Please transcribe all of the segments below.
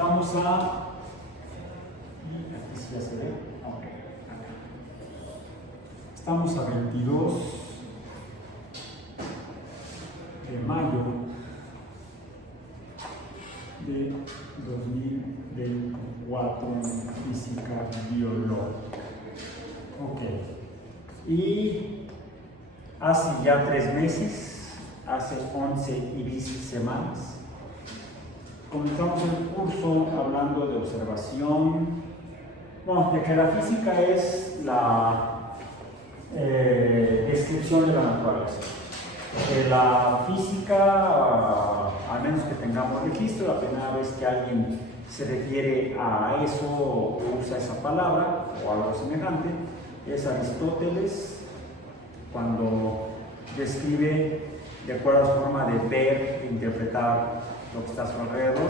Estamos a... Aquí sí ya se ve. Ok. Estamos a 22 de mayo de 2024 en física biológica. Ok. Y hace ya 3 meses, hace 11 y 10 semanas, comenzamos el curso hablando de observación, bueno, de que la física es la descripción de la naturaleza. La física, al menos que tengamos registro, la primera vez que alguien se refiere a eso o usa esa palabra o algo semejante, es Aristóteles, cuando describe, de acuerdo a su forma de ver e interpretar lo que está a su alrededor,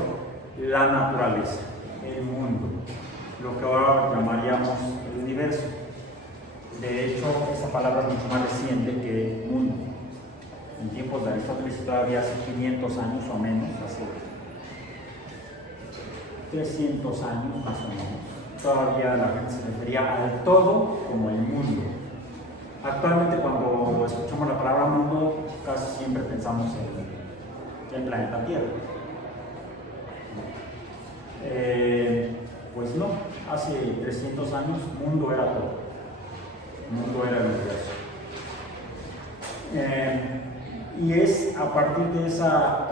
la naturaleza, el mundo, lo que ahora llamaríamos el universo. De hecho, esa palabra es mucho más reciente que mundo. En tiempos de Aristóteles, todavía hace 500 años o menos, hace 300 años más o menos, todavía la gente se refería al todo como el mundo. Actualmente, cuando escuchamos la palabra mundo, casi siempre pensamos en el planeta Tierra. Pues no, hace 300 años mundo era todo, mundo era el universo. Y es a partir de esa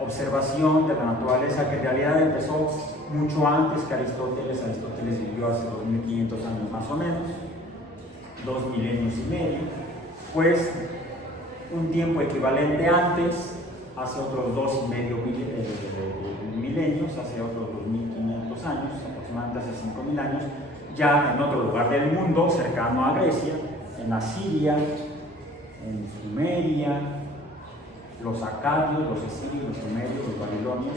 observación de la naturaleza, que en realidad empezó mucho antes que Aristóteles. Aristóteles vivió hace 2500 años más o menos, 2 milenios y medio, pues un tiempo equivalente antes, hace otros 2,5 milenios, hace otros 2500 años, aproximadamente hace 5000 años, ya en otro lugar del mundo, cercano a Grecia, en Asiria, en Sumeria, los acadios, los asirios, los sumerios, los babilonios,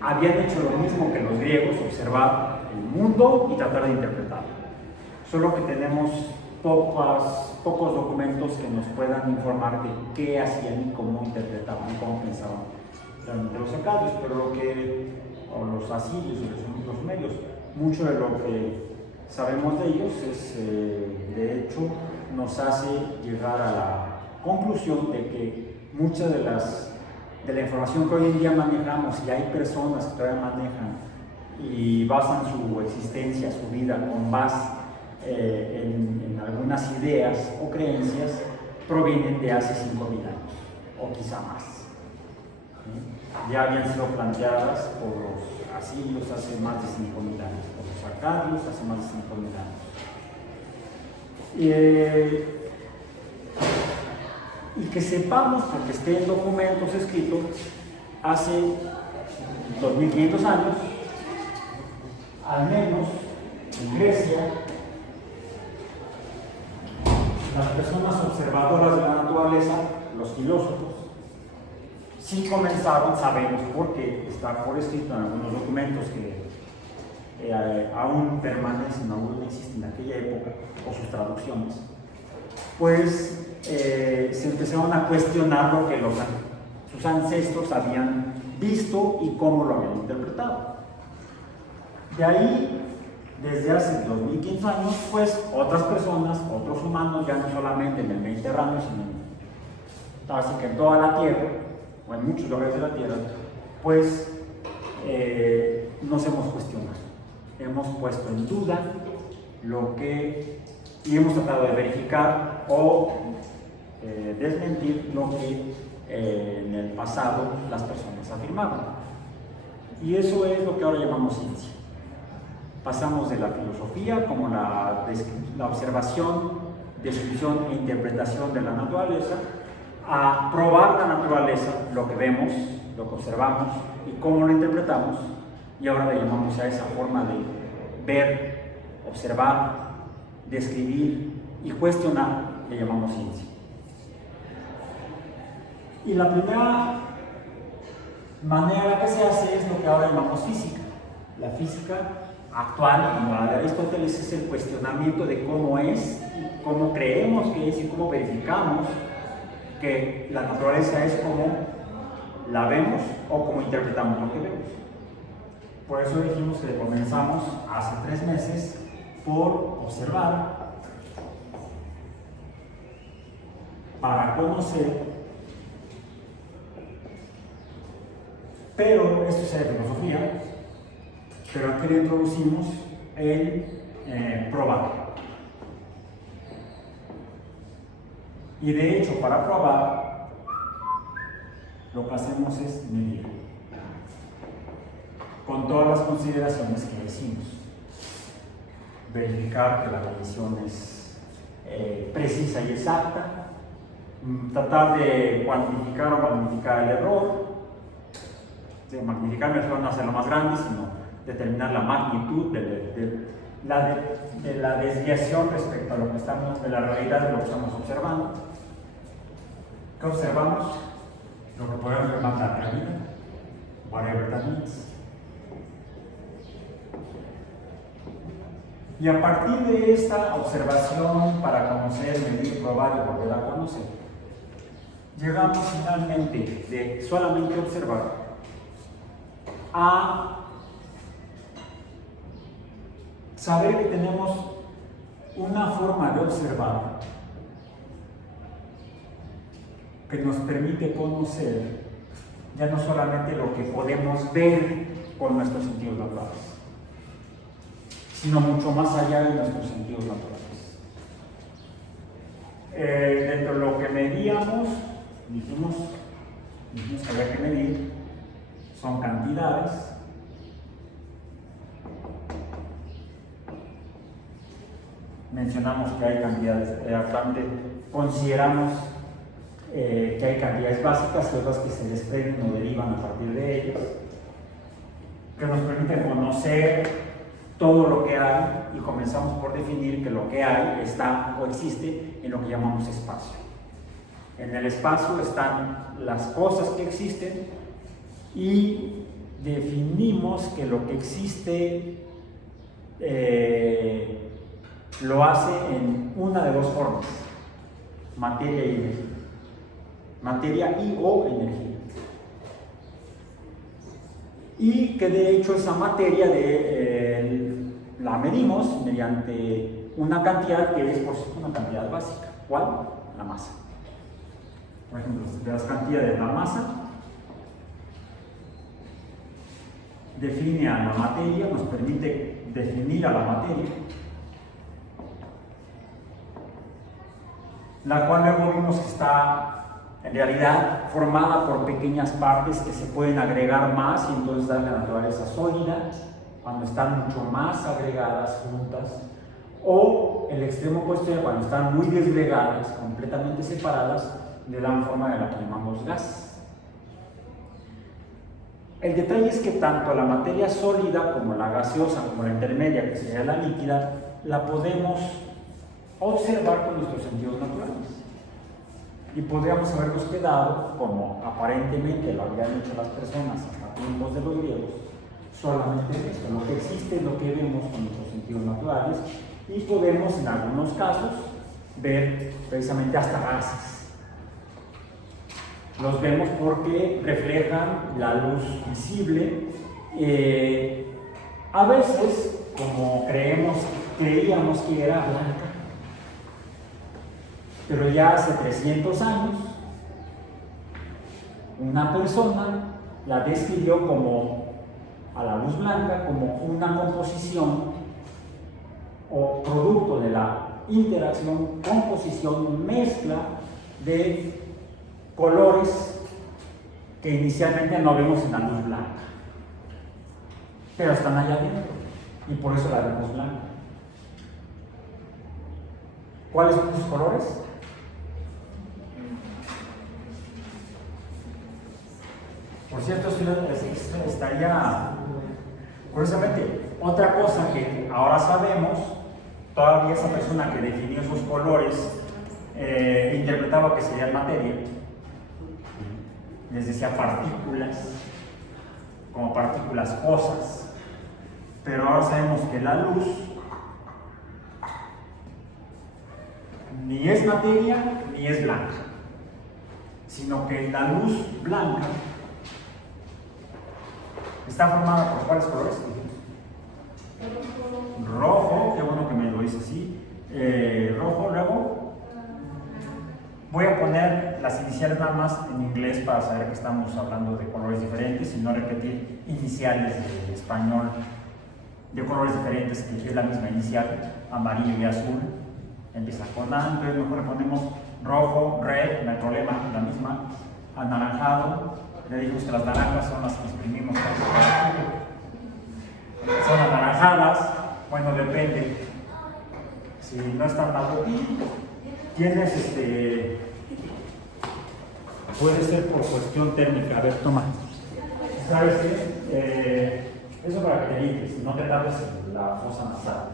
habían hecho lo mismo que los griegos, observar el mundo y tratar de interpretarlo. Solo que tenemos pocos documentos que nos puedan informar de qué hacían y cómo interpretaban y cómo pensaban realmente los acadios, pero o los asirios y los sumerios, mucho de lo que sabemos de ellos es, de hecho, nos hace llegar a la conclusión de que mucha de la información que hoy en día manejamos, y hay personas que todavía manejan y basan su existencia, su vida con base en algunas ideas o creencias, provienen de hace 5000 años o quizá más. Ya habían sido planteadas por los asirios hace más de 5000 años, por los acadios hace más de 5000 años. Y que sepamos, porque esté en documentos escritos, hace 2500 años, al menos en Grecia, las personas observadoras de la naturaleza, los filósofos, sí comenzaron, sabemos porque está por escrito en algunos documentos que aún permanecen, aún existen en aquella época, o sus traducciones, pues se empezaron a cuestionar lo que sus ancestros habían visto y cómo lo habían interpretado. De ahí, desde hace 2500 años, pues otras personas, otros humanos, ya no solamente en el Mediterráneo, sino casi que en toda la Tierra, o en muchos lugares de la Tierra, pues nos hemos cuestionado. Hemos puesto en duda y hemos tratado de verificar o desmentir lo que en el pasado las personas afirmaban. Y eso es lo que ahora llamamos ciencia. Pasamos de la filosofía, como la observación, descripción e interpretación de la naturaleza, a probar la naturaleza, lo que vemos, lo que observamos y cómo lo interpretamos, y ahora le llamamos a esa forma de ver, observar, describir y cuestionar, le llamamos ciencia. Y la primera manera que se hace es lo que ahora llamamos física. La física actual, como la de Aristóteles, es el cuestionamiento de cómo es, cómo creemos que es y cómo verificamos que la naturaleza es como la vemos o como interpretamos lo que vemos. Por eso dijimos que comenzamos hace 3 meses por observar, para conocer, pero esto es de filosofía, pero aquí le introducimos el probar. Y de hecho, para probar, lo que hacemos es medir, con todas las consideraciones que decimos. Verificar que la medición es precisa y exacta, tratar de cuantificar o magnificar el error. De magnificar me refiero no hacerlo más grande, sino determinar la magnitud de la desviación respecto a lo que estamos, de la realidad de lo que estamos observando. ¿Qué observamos? Lo que podemos llamar la realidad, whatever that means. Y a partir de esta observación para conocer, medir, probar y volver a conocer, llegamos finalmente de solamente observar a saber que tenemos una forma de observar que nos permite conocer ya no solamente lo que podemos ver con nuestros sentidos naturales, sino mucho más allá de nuestros sentidos naturales. Dentro de lo que medíamos, dijimos que había que medir, son cantidades. Mencionamos que hay cantidades, consideramos que hay cantidades básicas y otras que se desprenden o derivan a partir de ellas, que nos permiten conocer todo lo que hay, y comenzamos por definir que lo que hay está o existe en lo que llamamos espacio. En el espacio están las cosas que existen y definimos que lo que existe lo hace en una de dos formas: materia y energía. Materia y o energía. Y que de hecho esa materia la medimos mediante una cantidad que es por cierto una cantidad básica. ¿Cuál? La masa. Por ejemplo, de las cantidades de la masa define a la materia, nos permite definir a la materia, la cual luego vimos que está en realidad formada por pequeñas partes que se pueden agregar más y entonces dar la naturaleza sólida cuando están mucho más agregadas juntas, o el extremo opuesto, cuando están muy desgregadas, completamente separadas, le dan forma de la que llamamos gas. El detalle es que tanto la materia sólida como la gaseosa, como la intermedia, que sería la líquida, la podemos observar con nuestros sentidos naturales. Y podríamos habernos quedado, como aparentemente lo habían hecho las personas hasta tiempos de los griegos, solamente esto: lo que existe es lo que vemos con nuestros sentidos naturales, y podemos en algunos casos ver precisamente hasta gases. Los vemos porque reflejan la luz visible. A veces, como creíamos que era blanca, pero ya hace 300 años una persona la describió como, a la luz blanca, como una composición o producto de la interacción, composición, mezcla de colores que inicialmente no vemos en la luz blanca, pero están allá adentro y por eso la vemos blanca. ¿Cuáles son sus colores? Por cierto, esto estaría, curiosamente, otra cosa que ahora sabemos: todavía esa persona que definió esos colores interpretaba que serían materia, les decía partículas, como partículas cosas, pero ahora sabemos que la luz ni es materia ni es blanca, sino que la luz blanca ¿Está formada por cuáles colores? Rojo, qué bueno que me lo dice así. Rojo, luego voy a poner las iniciales nada más en inglés para saber que estamos hablando de colores diferentes y no repetir iniciales de español de colores diferentes, que es la misma inicial, amarillo y azul. Empieza con A, entonces mejor le ponemos rojo, red, no hay problema, la misma. Anaranjado, le dijimos que las naranjas son las que exprimimos. Son anaranjadas, bueno, depende. Si no están maduro, tienes puede ser por cuestión térmica. A ver, toma. ¿Sabes qué? Eso para que te limpies, no te tapes en la fosa nasal.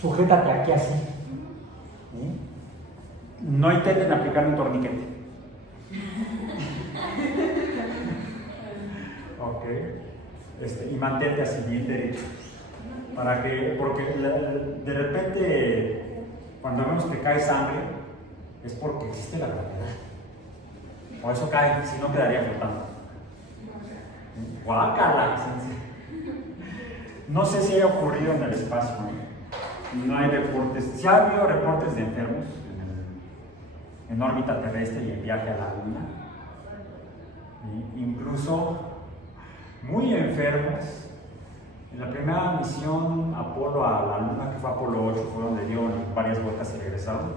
Sujétate aquí así. ¿Sí? No intenten aplicar un torniquete. Ok. Y mantente así bien derecho. Para que, porque de repente, cuando vemos que cae sangre, es porque existe la gravedad. Por eso cae, si no quedaría flotando. ¡Guácala! No sé si haya ocurrido en el espacio. No hay reportes. Sí ha habido reportes de enfermos en órbita terrestre y en viaje a la Luna. Incluso muy enfermos. En la primera misión Apolo a la Luna, que fue Apolo 8, fue donde dio varias vueltas y regresaron.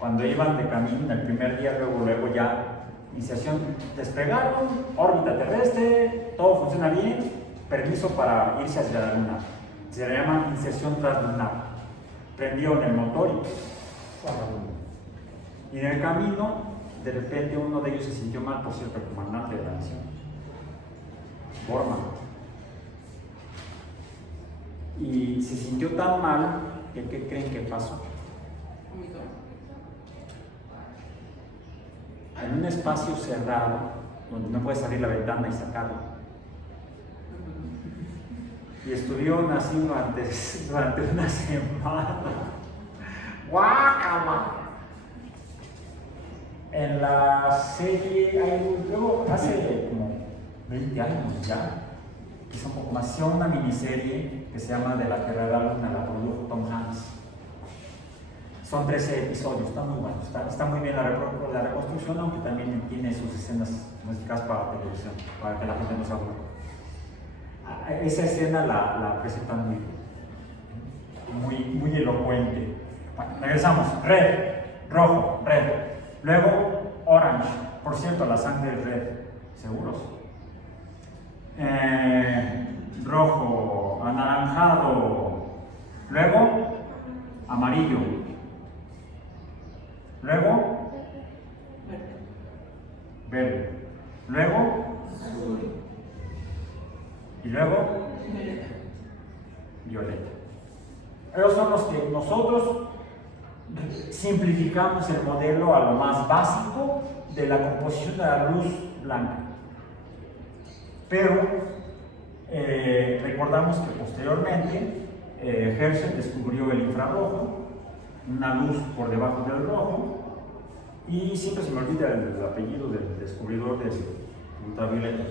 Cuando iban de camino en el primer día, luego ya iniciación, despegaron, órbita terrestre, todo funciona bien, permiso para irse hacia la Luna. Se le llama inserción translunar. Prendieron el motor y fue a la Luna. Y en el camino, de repente uno de ellos se sintió mal, por cierto, el comandante de la misión, Borman. Y se sintió tan mal que ¿qué creen que pasó? En un espacio cerrado, donde no puedes abrir la ventana y sacarlo. Y estuvieron así durante una semana. ¡Guácala! En la serie, luego hace como 20 años ya, quizá un poco más, hicieron una miniserie que se llama De la Tierra a la Luna, la produjo Tom Hanks. Son 13 episodios, está muy bueno, está muy bien la reconstrucción, aunque también tiene sus escenas modificadas para televisión, para que la gente no se aburra. Esa escena la presentan muy elocuente. Bueno, regresamos, red, rojo, red, luego orange, por cierto la sangre es red, ¿seguros? Rojo, anaranjado, luego amarillo. Luego, verde. Luego, y luego, violeta. Esos son los que nosotros simplificamos el modelo a lo más básico de la composición de la luz blanca. Pero recordamos que posteriormente Herschel descubrió el infrarrojo, una luz por debajo del rojo, y siempre se me olvida el apellido del descubridor del ultravioleta.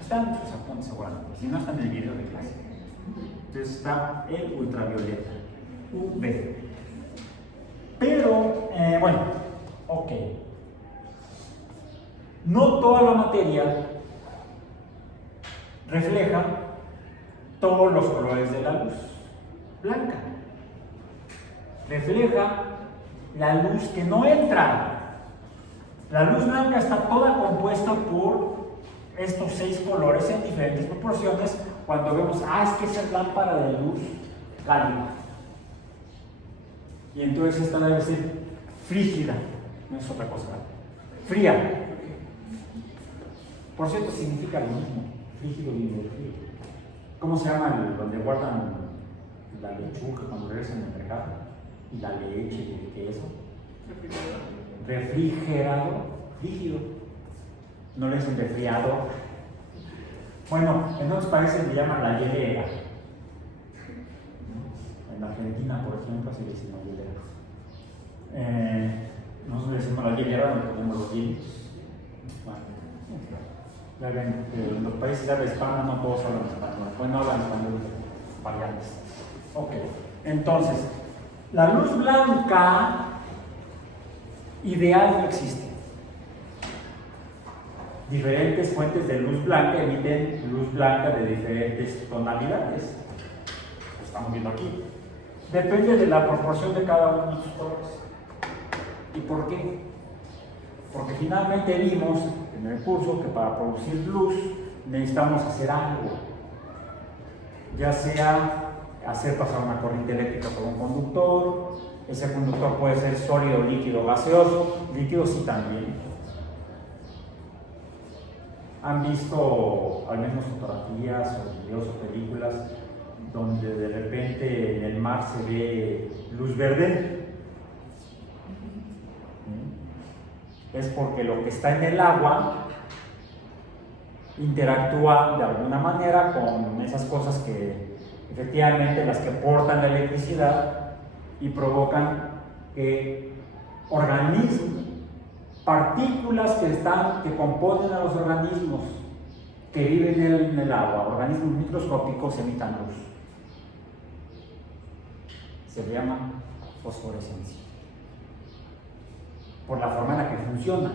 Está en sus apuntes seguramente, si no está en el video de clase. Entonces está el ultravioleta, UV. Pero, bueno, ok. No toda la materia refleja todos los colores de la luz blanca. Refleja la luz que no entra. La luz blanca está toda compuesta por estos 6 colores en diferentes proporciones. Cuando vemos, es que esa es lámpara de luz cálida. Y entonces esta debe ser frígida, no es otra cosa. Fría. Por cierto, significa lo mismo, frígido y frío. ¿Cómo se llama donde guardan la lechuga cuando regresan al mercado? Y la leche y el queso. Refrigerado, frígido. No le dicen resfriado. Bueno, en otros países le llaman la hielera. En Argentina, por ejemplo, así le dicen la hielera. Nosotros le decimos la hielera donde ponemos los hielos. Bueno, Ya ven, en los países de habla hispana no todos hablan español, pues no hablan español variantes. Ok, entonces, la luz blanca ideal no existe. Diferentes fuentes de luz blanca emiten luz blanca de diferentes tonalidades. Lo estamos viendo aquí. Depende de la proporción de cada uno de sus colores. ¿Y por qué? Porque finalmente vimos en el curso que para producir luz necesitamos hacer algo. Ya sea hacer pasar una corriente eléctrica por un conductor, ese conductor puede ser sólido, líquido, gaseoso, líquido sí también. ¿Han visto al menos fotografías o videos o películas donde de repente en el mar se ve luz verde? Es porque lo que está en el agua interactúa de alguna manera con esas cosas que efectivamente las que portan la electricidad y provocan que organismos, partículas que componen a los organismos que viven en el agua, organismos microscópicos, emitan luz. Se le llama fosforescencia, por la forma en la que funciona.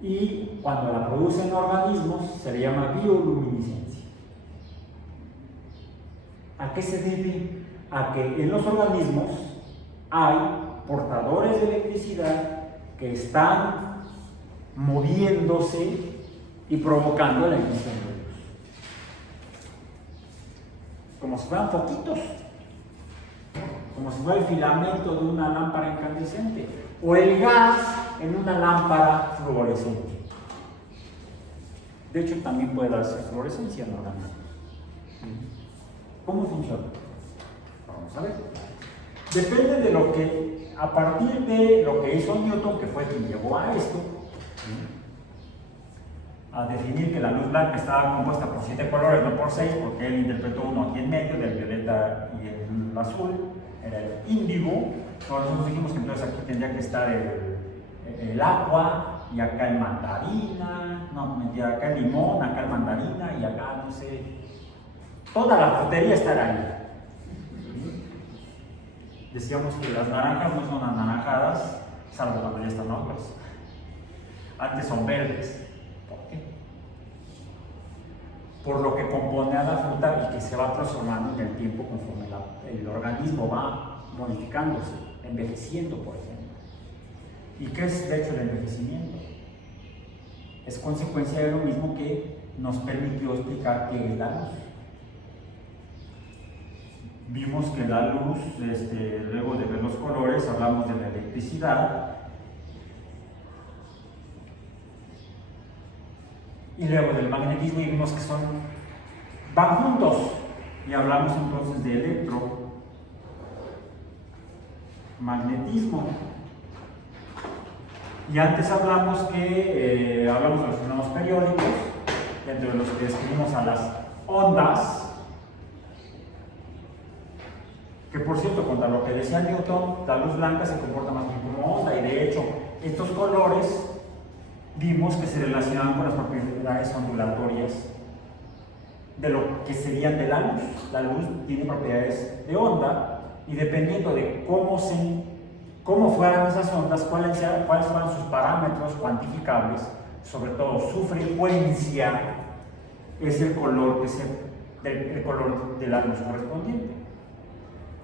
Y cuando la producen organismos, se le llama bioluminiscencia. ¿A qué se debe? A que en los organismos hay portadores de electricidad que están moviéndose y provocando la emisión de luz. Como si fueran foquitos, como si fuera el filamento de una lámpara incandescente o el gas en una lámpara fluorescente. De hecho, también puede darse fluorescencia en organismos. ¿Cómo funciona? Vamos a ver. Depende de lo que, a partir de lo que hizo Newton, que fue quien llegó a esto, a definir que la luz blanca estaba compuesta por 7 colores, no por 6, porque él interpretó uno aquí en medio, del violeta y el azul, era el índigo. Nosotros dijimos que entonces aquí tendría que estar el agua, y acá el mandarina, no, mentira, acá el limón, acá el mandarina, y acá, no sé, toda la frutería estará ahí. Decíamos que las naranjas no son anaranjadas, salvo cuando ya están otras. Antes son verdes. ¿Por qué? Por lo que compone a la fruta y que se va transformando en el tiempo conforme el organismo va modificándose, envejeciendo, por ejemplo. ¿Y qué es de hecho el envejecimiento? Es consecuencia de lo mismo que nos permitió explicar qué es la luz. Vimos que la luz, luego de ver los colores, hablamos de la electricidad y luego del magnetismo, y vimos que van juntos, y hablamos entonces de electromagnetismo. Y antes hablamos que hablamos de los fenómenos periódicos, entre los que describimos a las ondas. Que por cierto, contra lo que decía Newton, la luz blanca se comporta más bien como onda, y de hecho, estos colores vimos que se relacionaban con las propiedades ondulatorias de lo que serían de la luz. La luz tiene propiedades de onda, y dependiendo de cómo fueran esas ondas, cuáles fueran sus parámetros cuantificables, sobre todo su frecuencia, es el color de la luz correspondiente.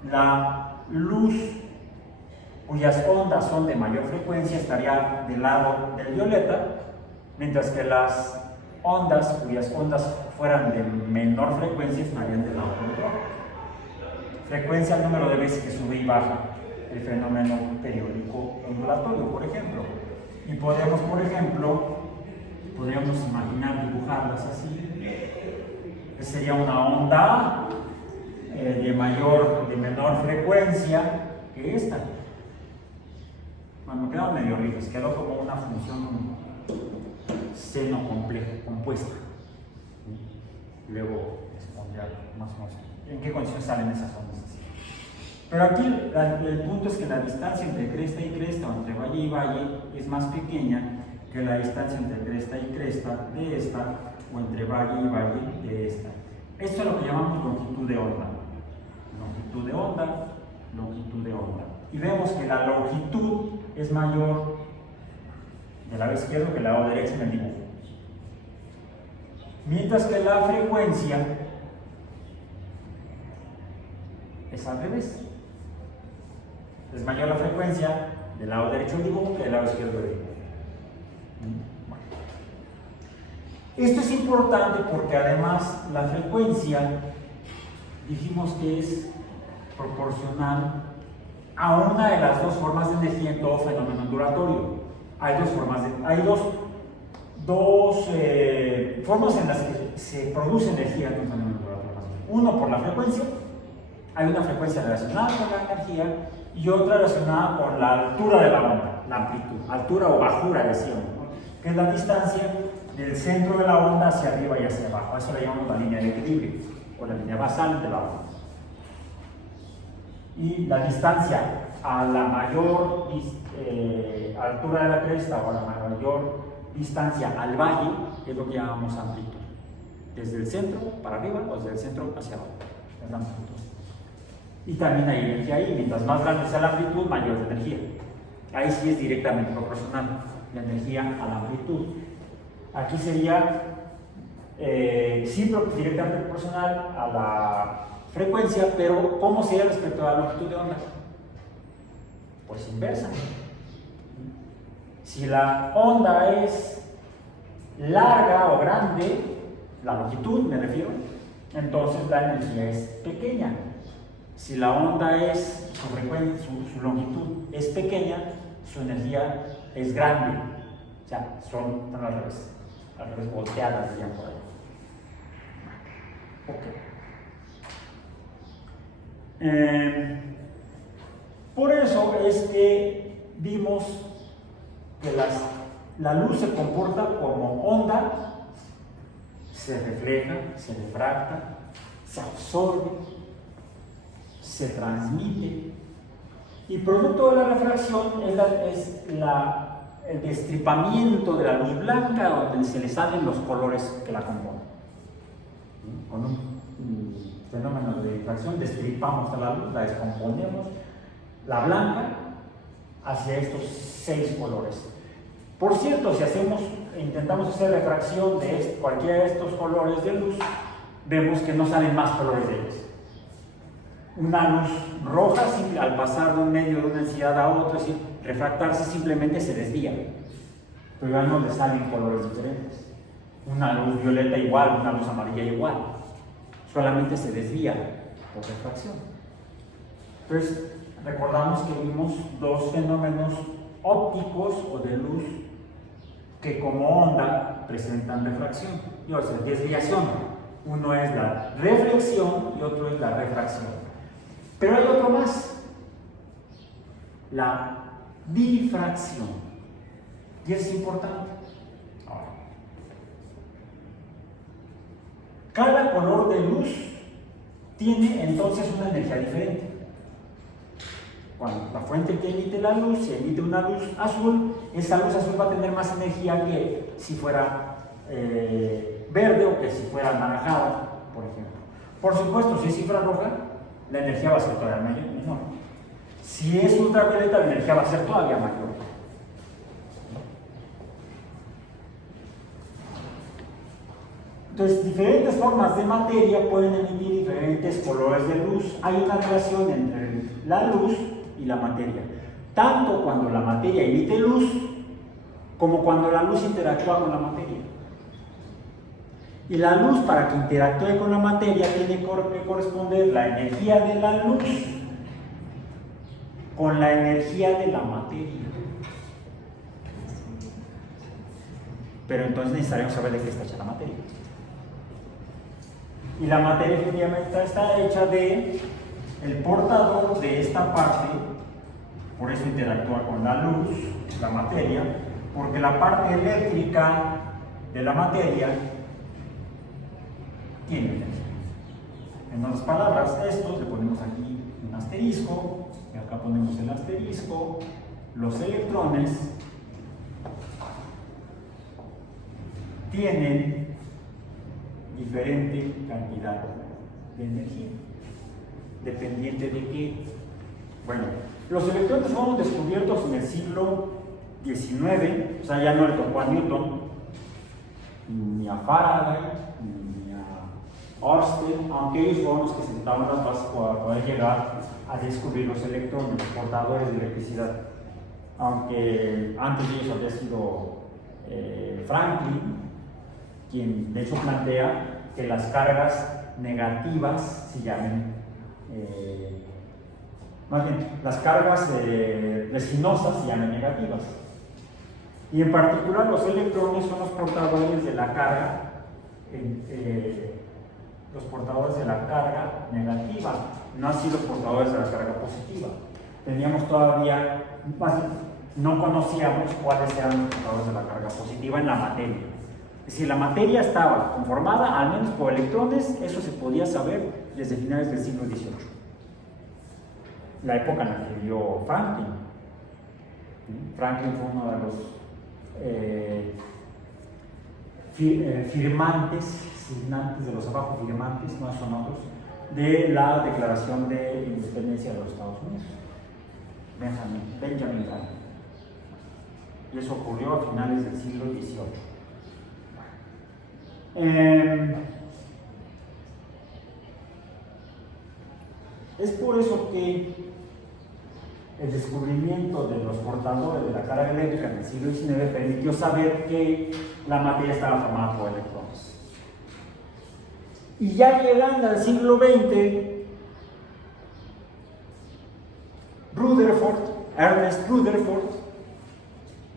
La luz cuyas ondas son de mayor frecuencia estaría del lado del violeta, mientras que las ondas cuyas ondas fueran de menor frecuencia estarían del lado del rojo. Frecuencia, el número de veces que sube y baja el fenómeno periódico ondulatorio, por ejemplo. Y podríamos, por ejemplo, imaginar dibujarlas así. Sería una onda de menor frecuencia que esta. Bueno, quedó medio horrible, quedó como una función seno compuesta. Luego les pondría más o menos en qué condiciones salen esas ondas así. Pero aquí el punto es que la distancia entre cresta y cresta, o entre valle y valle, es más pequeña, que la distancia entre cresta y cresta de esta, o entre valle y valle de esta. Esto es lo que llamamos longitud de onda. Longitud de onda, longitud de onda. Y vemos que la longitud es mayor del lado izquierdo que del lado derecho en el dibujo. Mientras que la frecuencia es al revés. Es mayor la frecuencia del lado derecho del dibujo que del lado izquierdo del dibujo. Bueno. Esto es importante porque además la frecuencia dijimos que es proporcional a una de las dos formas de energía en todo fenómeno ondulatorio. Hay dos formas formas en las que se produce energía en un fenómeno ondulatorio. Uno por la frecuencia, hay una frecuencia relacionada con la energía, y otra relacionada con la altura de la onda, la amplitud, altura o bajura decíamos, ¿no? Que es la distancia del centro de la onda hacia arriba y hacia abajo. A eso le llamamos la línea de equilibrio o la línea basal de la onda. Y la distancia a la mayor altura de la cresta o a la mayor distancia al valle es lo que llamamos amplitud. Desde el centro para arriba o desde el centro hacia abajo. Es la amplitud. Y también hay energía ahí. Mientras más grande sea la amplitud, mayor la energía. Ahí sí es directamente proporcional la energía a la amplitud. Aquí sería sí directamente proporcional a la frecuencia, pero ¿cómo sería respecto a la longitud de onda? Pues inversa. Si la onda es larga o grande, la longitud me refiero, entonces la energía es pequeña. Si la onda es, su longitud es pequeña, su energía es grande. O sea, están al revés volteadas, dirían por ahí. Ok. Por eso es que vimos que la luz se comporta como onda, se refleja, se refracta, se absorbe, se transmite, y producto de la refracción es el destripamiento de la luz blanca, donde se le salen los colores que la componen. Con un fenómeno de difracción destripamos a la luz, la descomponemos, la blanca, hacia estos 6 colores. Por cierto, si intentamos hacer refracción de cualquiera de estos colores de luz, vemos que no salen más colores de ellos. Una luz roja, al pasar de un medio de una densidad a otro, es decir, refractarse, simplemente se desvía, pero ya no le salen colores diferentes. Una luz violeta igual, una luz amarilla igual, solamente se desvía por refracción. Entonces, recordamos que vimos dos fenómenos ópticos o de luz que como onda presentan refracción, o sea, desviación. Uno es la reflexión y otro es la refracción. Pero hay otro más, la difracción, y es importante. Ahora, cada color de luz tiene entonces una energía diferente. Cuando la fuente que emite la luz, si emite una luz azul, esa luz azul va a tener más energía que si fuera verde o que si fuera anaranjada, por ejemplo. Por supuesto, si es infrarroja, la energía va a ser todavía menor. Si es ultravioleta, la energía va a ser todavía mayor. Entonces, diferentes formas de materia pueden emitir diferentes colores de luz. Hay una relación entre la luz y la materia, tanto cuando la materia emite luz como cuando la luz interactúa con la materia. Y la luz, para que interactúe con la materia, tiene que corresponder la energía de la luz con la energía de la materia. Pero entonces necesitaríamos saber de qué está hecha la materia. Y la materia efectivamente está hecha de el portador de esta parte, por eso interactúa con la luz, la materia, porque la parte eléctrica de la materia tiene energía. En otras palabras, esto le ponemos aquí un asterisco, y acá ponemos el asterisco, los electrones tienen diferente cantidad de energía, dependiente de qué. Bueno, los electrones fueron descubiertos en el siglo XIX, o sea, ya no le tocó a Newton, ni a Faraday, ni a Ørsted, aunque ellos fueron los que sentaron las bases para poder llegar a descubrir los electrones, los portadores de electricidad. Aunque antes de ellos había sido Franklin, quien de hecho plantea que las cargas negativas se llamen, más bien, las cargas resinosas se llaman negativas. Y en particular los electrones son los portadores de la carga, los portadores de la carga negativa, no así los portadores de la carga positiva. Teníamos todavía, no conocíamos cuáles eran los portadores de la carga positiva en la materia. Es decir, la materia estaba conformada al menos por electrones, eso se podía saber desde finales del siglo XVIII. La época en la que vivió Franklin. Franklin fue uno de los firmantes de los abajo firmantes, no son otros, de la Declaración de Independencia de los Estados Unidos, Benjamin Franklin. Y eso ocurrió a finales del siglo XVIII. Es por eso que el descubrimiento de los portadores de la carga eléctrica en el siglo XIX permitió saber que la materia estaba formada por electrones. Y ya llegando al siglo XX, Ernest Rutherford,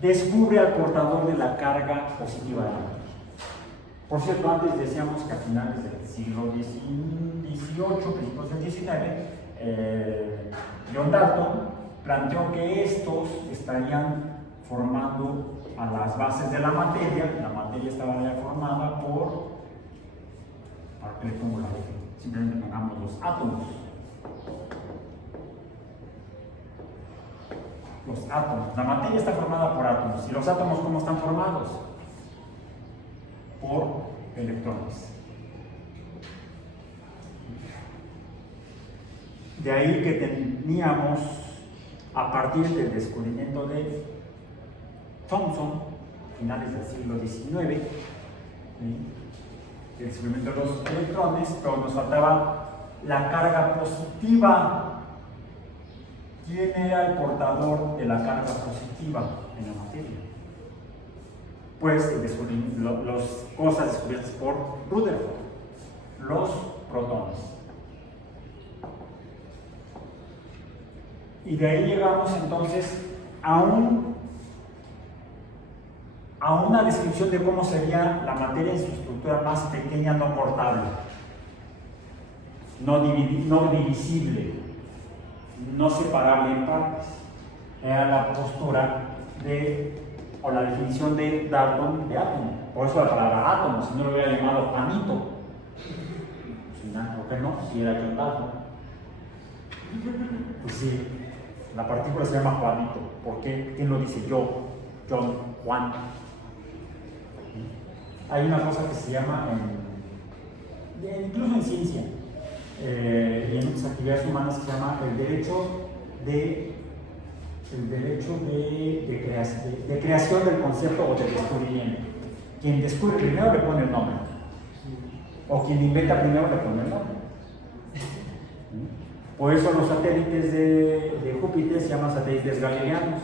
descubre al portador de la carga positiva de la materia. Por cierto, antes decíamos que a finales del siglo XVIII, principios del XIX, John Dalton planteó que estos estarían formando a las bases de la materia estaba ya formada por, ¿para qué le pongo la F? Simplemente pongamos los átomos. Los átomos. La materia está formada por átomos. ¿Y los átomos cómo están formados? Por electrones. De ahí que teníamos, a partir del descubrimiento de Thomson, finales del siglo XIX, el descubrimiento de los electrones, pero nos faltaba la carga positiva. ¿Quién era el portador de la carga positiva en la materia? Pues las cosas descubiertas por Rutherford, los protones. Y de ahí llegamos entonces a una descripción de cómo sería la materia en su estructura más pequeña, no cortable, no divisible, no separable en partes. Era la postura o la definición de Dalton de átomo. Por eso la palabra átomo, si no lo hubiera llamado panito, ¿por qué no? Si era John Dalton. Pues sí, la partícula se llama Juanito. ¿Por qué? ¿Quién lo dice? Yo, John, Juan. Hay una cosa que se llama, incluso en ciencia y en las actividades humanas, que se llama el derecho de creación del concepto o del descubrimiento. Quien descubre primero le pone el nombre, o quien inventa primero le pone el nombre. Por eso los satélites de Júpiter se llaman satélites galileanos,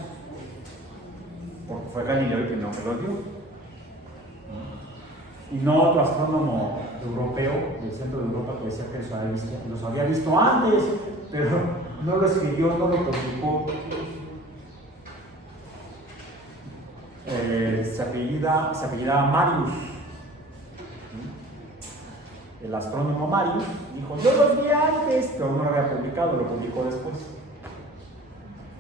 porque fue Galileo el primero que los vio. Y no otro astrónomo europeo del centro de Europa que decía que los había visto antes, pero no lo escribió, no lo publicó. Se apellidaba Marius. El astrónomo Marius dijo: yo los vi antes, pero no lo había publicado, lo publicó después.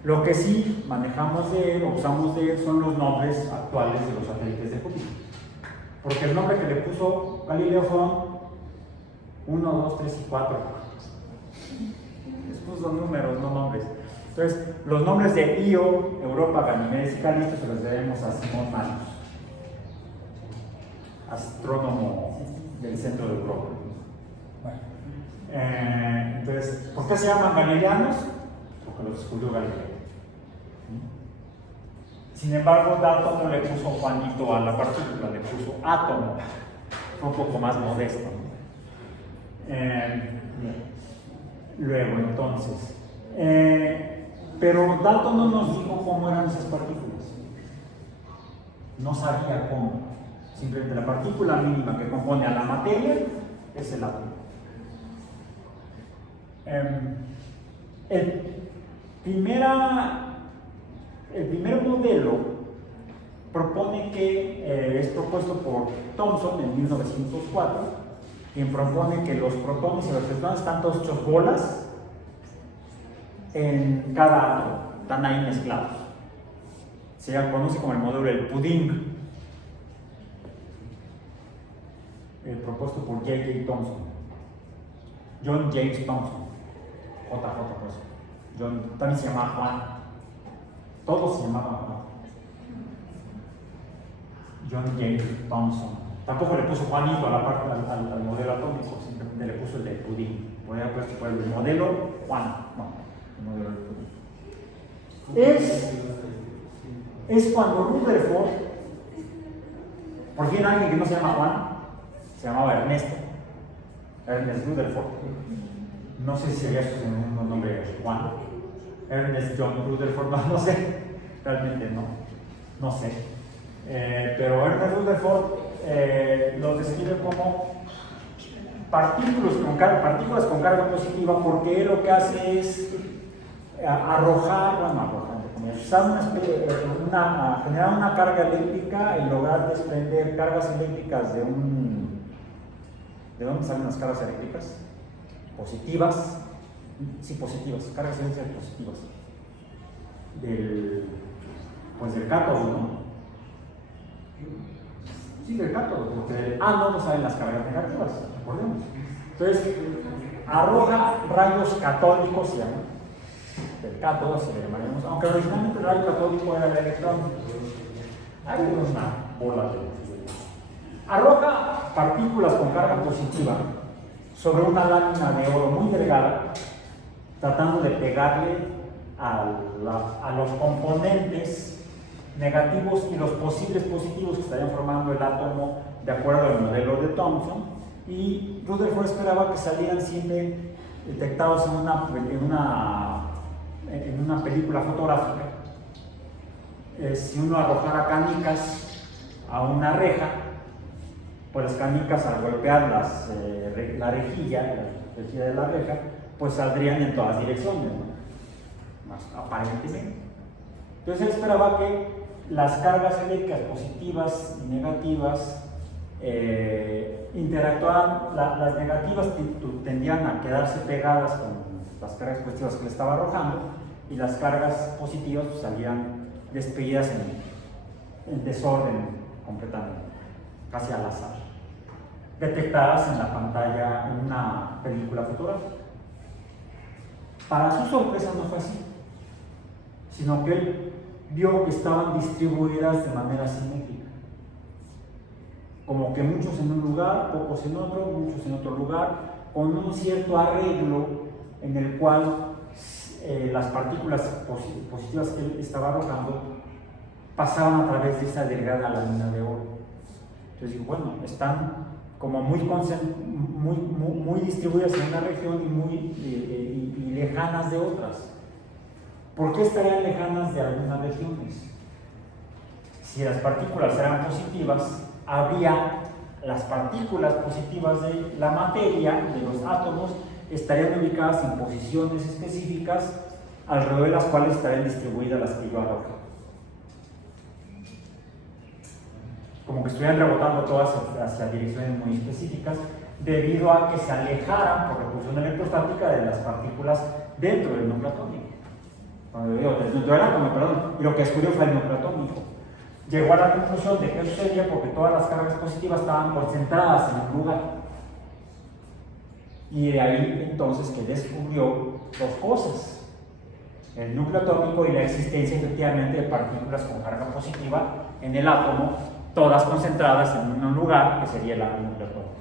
Lo que sí manejamos de él, usamos de él, son los nombres actuales de los satélites de Júpiter. Porque el nombre que le puso Galileo fueron 1, 2, 3 y 4. Les puso números, no nombres. Entonces, los nombres de Io, Europa, Ganimedes y Calisto se los debemos a Simón Marius. astrónomo del centro de Europa. Bueno, entonces, ¿por qué se llaman galileanos? Porque los descubrió Galileo. Sin embargo, Dalton no le puso Juanito a la partícula, le puso átomo. Fue un poco más modesto, ¿no? Luego, entonces, pero Dalton no nos dijo cómo eran esas partículas. No sabía cómo. Simplemente la partícula mínima que compone a la materia es el átomo. El primer modelo propone que es propuesto por Thomson en 1904, quien propone que los protones y los electrones están todos hechos bolas en cada átomo, están ahí mezclados. Se conoce como el modelo del pudín, propuesto por J.J. Thomson, John James Thomson, JJ, pues. También se llamaba Juan, todos se llamaban Juan. John James Thomson. Tampoco le puso Juanito a la parte al modelo atómico, simplemente le puso el del pudín. Podría haber puesto el modelo Juan. No, el modelo del pudín. Es cuando Rutherford, por fin alguien que no se llama Juan, se llamaba Ernesto. Ernest Rutherford. No sé si sería su segundo nombre Juan. Ernest John Rutherford, no sé. Realmente no sé. Pero Ernest Rutherford lo describe como partículas con carga positiva, porque él lo que hace es generar una carga eléctrica en lugar de desprender cargas eléctricas ¿de dónde salen las cargas eléctricas? Positivas. Sí, positivas, cargas eléctricas positivas. Del cátodo, ¿no? Sí, del cátodo, porque del ánodo salen las cargas negativas, recordemos. Entonces, arroja rayos catódicos, se llama. Del cátodo, así le llamaremos, aunque originalmente el rayo catódico era el electrón. Hay una bola de luz. Arroja partículas con carga positiva sobre una lámina de oro muy delgada, tratando de pegarle a los componentes negativos y los posibles positivos que estarían formando el átomo de acuerdo al modelo de Thomson, y Rutherford esperaba que salieran siempre detectados en una película fotográfica. Si uno arrojara canicas a una reja, pues las canicas al golpear la rejilla de la reja, pues saldrían en todas direcciones, ¿no? Más aparentemente. Entonces él esperaba que las cargas eléctricas positivas y negativas interactuaban, las negativas tendían a quedarse pegadas con las cargas positivas que le estaba arrojando, y las cargas positivas pues, salían despedidas en desorden completamente, casi al azar, detectadas en la pantalla en una película fotográfica. Para su sorpresa no fue así, sino que él vio que estaban distribuidas de manera simétrica, como que muchos en un lugar, pocos en otro, muchos en otro lugar, con un cierto arreglo en el cual las partículas positivas que él estaba arrojando pasaban a través de esa delgada lámina de oro. Entonces digo, bueno, están como muy distribuidas en una región y lejanas de otras. ¿Por qué estarían lejanas de algunas regiones? Si las partículas eran positivas, habría las partículas positivas de la materia, de los átomos, estarían ubicadas en posiciones específicas alrededor de las cuales estarían distribuidas las que yo arrojo. Como que estuvieran rebotando todas hacia direcciones muy específicas, debido a que se alejaran por repulsión electrostática de las partículas dentro del núcleo atómico. Dentro del átomo, perdón, y lo que descubrió fue el núcleo atómico. Llegó a la conclusión de que eso sucedía porque todas las cargas positivas estaban concentradas en un lugar. Y de ahí entonces que descubrió dos cosas: el núcleo atómico y la existencia efectivamente de partículas con carga positiva en el átomo todas concentradas en un lugar que sería el núcleo atómico.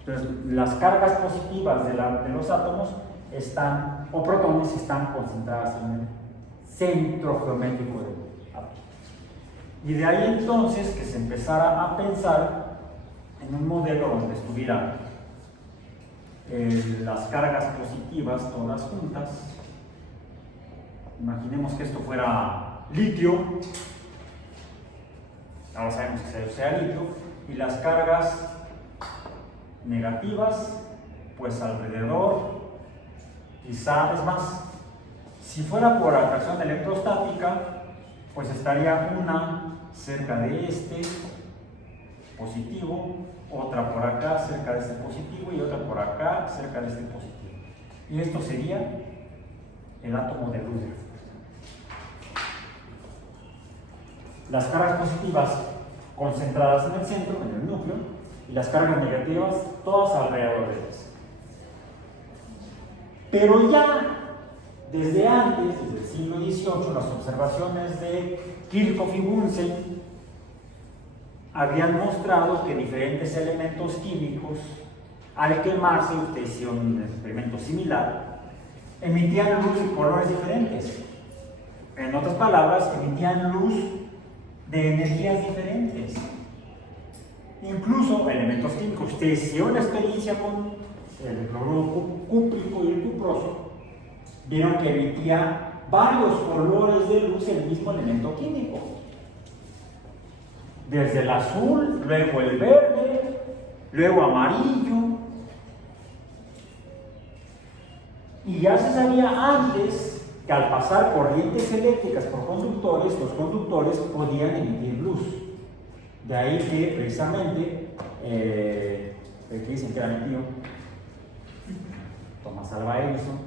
Entonces, las cargas positivas de los átomos están, o protones, están concentradas en el centro geométrico del átomo. Y de ahí entonces que se empezara a pensar en un modelo donde estuvieran las cargas positivas todas juntas. Imaginemos que esto fuera litio, ahora sabemos que sea litio, y las cargas negativas, pues alrededor, quizá, es más, si fuera por atracción electrostática, pues estaría una cerca de este positivo, otra por acá cerca de este positivo y otra por acá cerca de este positivo. Y esto sería el átomo de Rutherford. Las cargas positivas concentradas en el centro, en el núcleo, y las cargas negativas todas alrededor de ellas. Pero ya desde antes, desde el siglo XVIII, las observaciones de Kirchhoff y Bunsen habían mostrado que diferentes elementos químicos, al quemarse, ustedes hicieron un experimento similar, emitían luz de colores diferentes. En otras palabras, emitían luz de energías diferentes. Incluso elementos químicos, ustedes hicieron la experiencia con el cloruro cúprico y el cuproso, vieron que emitía varios colores de luz el mismo elemento químico. Desde el azul, luego el verde, luego amarillo. Y ya se sabía antes que al pasar corrientes eléctricas por conductores, los conductores podían emitir luz. De ahí que precisamente, el que dicen que era mi tío, Thomas Alva Edison,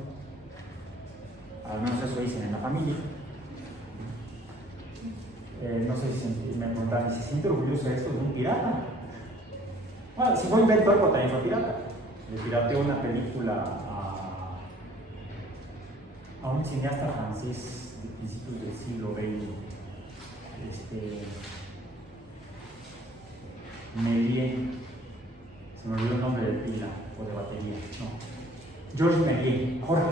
al menos eso dicen en la familia. No sé si me preguntaban si se siente orgulloso de esto de un pirata. Bueno, si fue inventor, pues también fue pirata. Le pirateó una película a un cineasta francés de principios del siglo XX, Méliès, se me olvidó el nombre de pila o de batería, no. Georges Méliès, Jorge,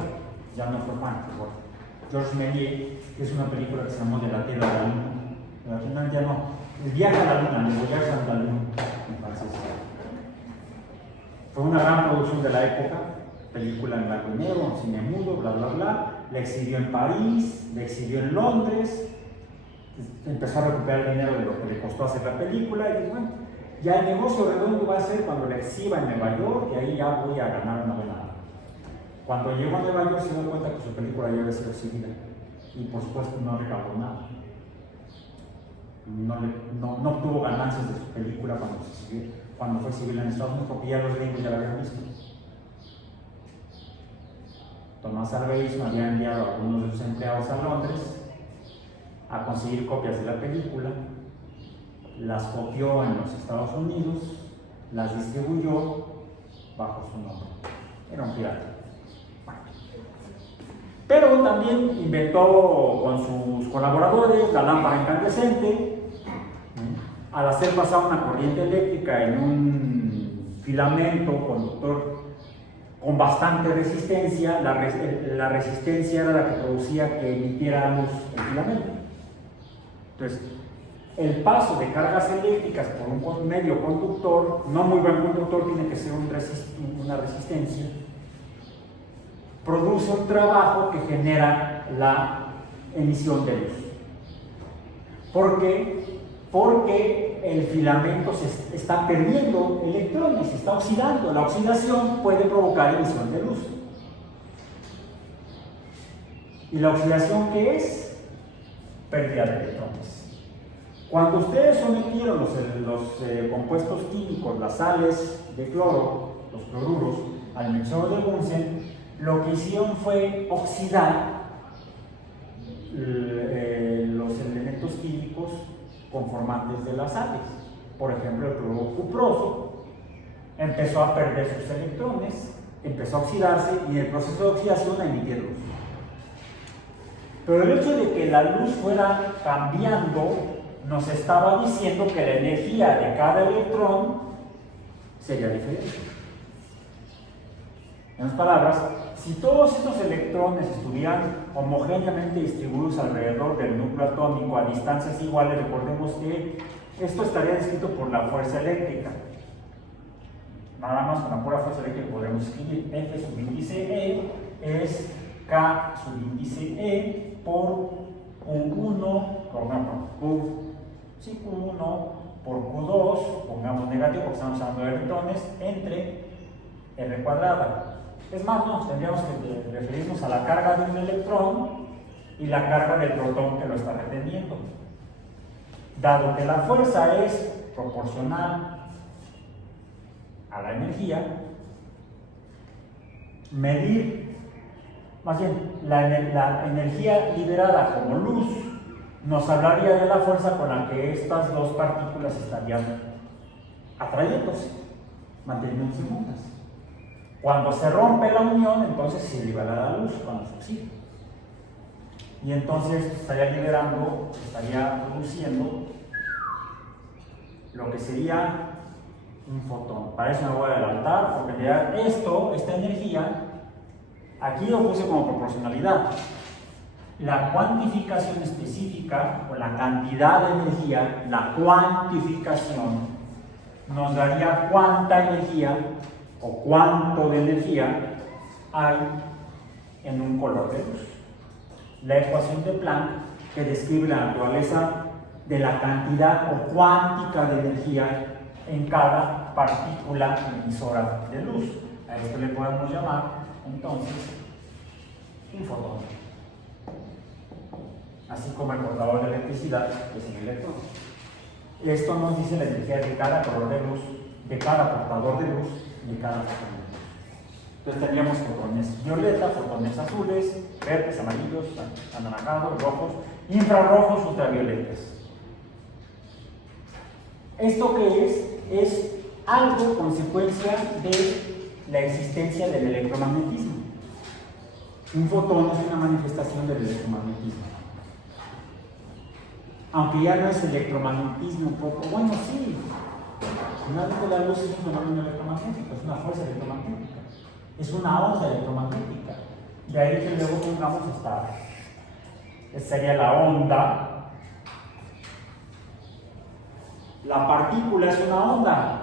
ya no fue Juan, fue Jorge. Georges Méliès, que es una película que se llamó De la Tierra a la Luna. Ya no, El viaje a la Luna, Le Voyage a la Luna, en francés. Fue una gran producción de la época, película en blanco y negro, cine mudo, bla bla bla. La exhibió en París, la exhibió en Londres, empezó a recuperar el dinero de lo que le costó hacer la película y bueno, ya el negocio redondo va a ser cuando la exhiba en Nueva York y ahí ya voy a ganar una buena. Cuando llegó a Nueva York se dio cuenta que su película ya había sido exhibida y por supuesto no recaudó nada. No obtuvo ganancias de su película cuando fue exhibida en Estados Unidos porque ya los gringos ya la habían visto. Thomas Alva Edison había enviado a algunos de sus empleados a Londres a conseguir copias de la película, las copió en los Estados Unidos, las distribuyó bajo su nombre. Era un pirata. Bueno. Pero también inventó con sus colaboradores la lámpara incandescente. Al hacer pasar una corriente eléctrica en un filamento conductor con bastante resistencia, la resistencia era la que producía que emitiera luz el filamento. Entonces, el paso de cargas eléctricas por un medio conductor, no muy buen conductor, tiene que ser una resistencia, produce un trabajo que genera la emisión de luz. ¿Por qué? Porque el filamento se está perdiendo electrones, se está oxidando. La oxidación puede provocar emisión de luz. ¿Y la oxidación qué es? Pérdida de electrones. Cuando ustedes sometieron los compuestos químicos, las sales de cloro, los cloruros, al mixor de Bunsen, lo que hicieron fue oxidar los elementos químicos conformantes de las sales. Por ejemplo, el cloruro cuproso empezó a perder sus electrones, empezó a oxidarse y en el proceso de oxidación a emitir luz. Pero el hecho de que la luz fuera cambiando nos estaba diciendo que la energía de cada electrón sería diferente. En otras palabras, si todos estos electrones estuvieran homogéneamente distribuidos alrededor del núcleo atómico a distancias iguales, recordemos que esto estaría descrito por la fuerza eléctrica. Nada más con la pura fuerza eléctrica podremos escribir F subíndice E es K subíndice E por Q1, Q1 por Q2, pongamos negativo porque estamos hablando de electrones, entre R cuadrada. Es más, no, tendríamos que referirnos a la carga de un electrón y la carga del protón que lo está reteniendo. Dado que la fuerza es proporcional a la energía, medir, más bien, la energía liberada como luz nos hablaría de la fuerza con la que estas dos partículas estarían atrayéndose, manteniéndose juntas. Cuando se rompe la unión, entonces se libera la luz cuando se oxida. Y entonces estaría liberando, estaría produciendo lo que sería un fotón. Para eso me voy a adelantar, porque ya esta energía, aquí lo puse como proporcionalidad. La cuantificación específica, o la cantidad de energía, la cuantificación, nos daría cuánta energía o cuánto de energía hay en un color de luz. La ecuación de Planck, que describe la naturaleza de la cantidad o cuántica de energía en cada partícula emisora de luz. A esto le podemos llamar, entonces, un fotón. Así como el portador de electricidad es un electrón. Esto nos dice la energía de cada color de luz, de cada portador de luz, de cada fotón de luz. Entonces tendríamos fotones violeta, fotones azules, verdes, amarillos, anaranjados, rojos, infrarrojos, ultravioletas. ¿Esto qué es? Es algo consecuencia de la existencia del electromagnetismo. Un fotón es una manifestación del electromagnetismo. Aunque ya no es electromagnetismo un poco, bueno, sí. Finalmente la luz es un fenómeno electromagnético, es una fuerza electromagnética, es una onda electromagnética. De ahí que luego pongamos esta sería la onda. La partícula es una onda.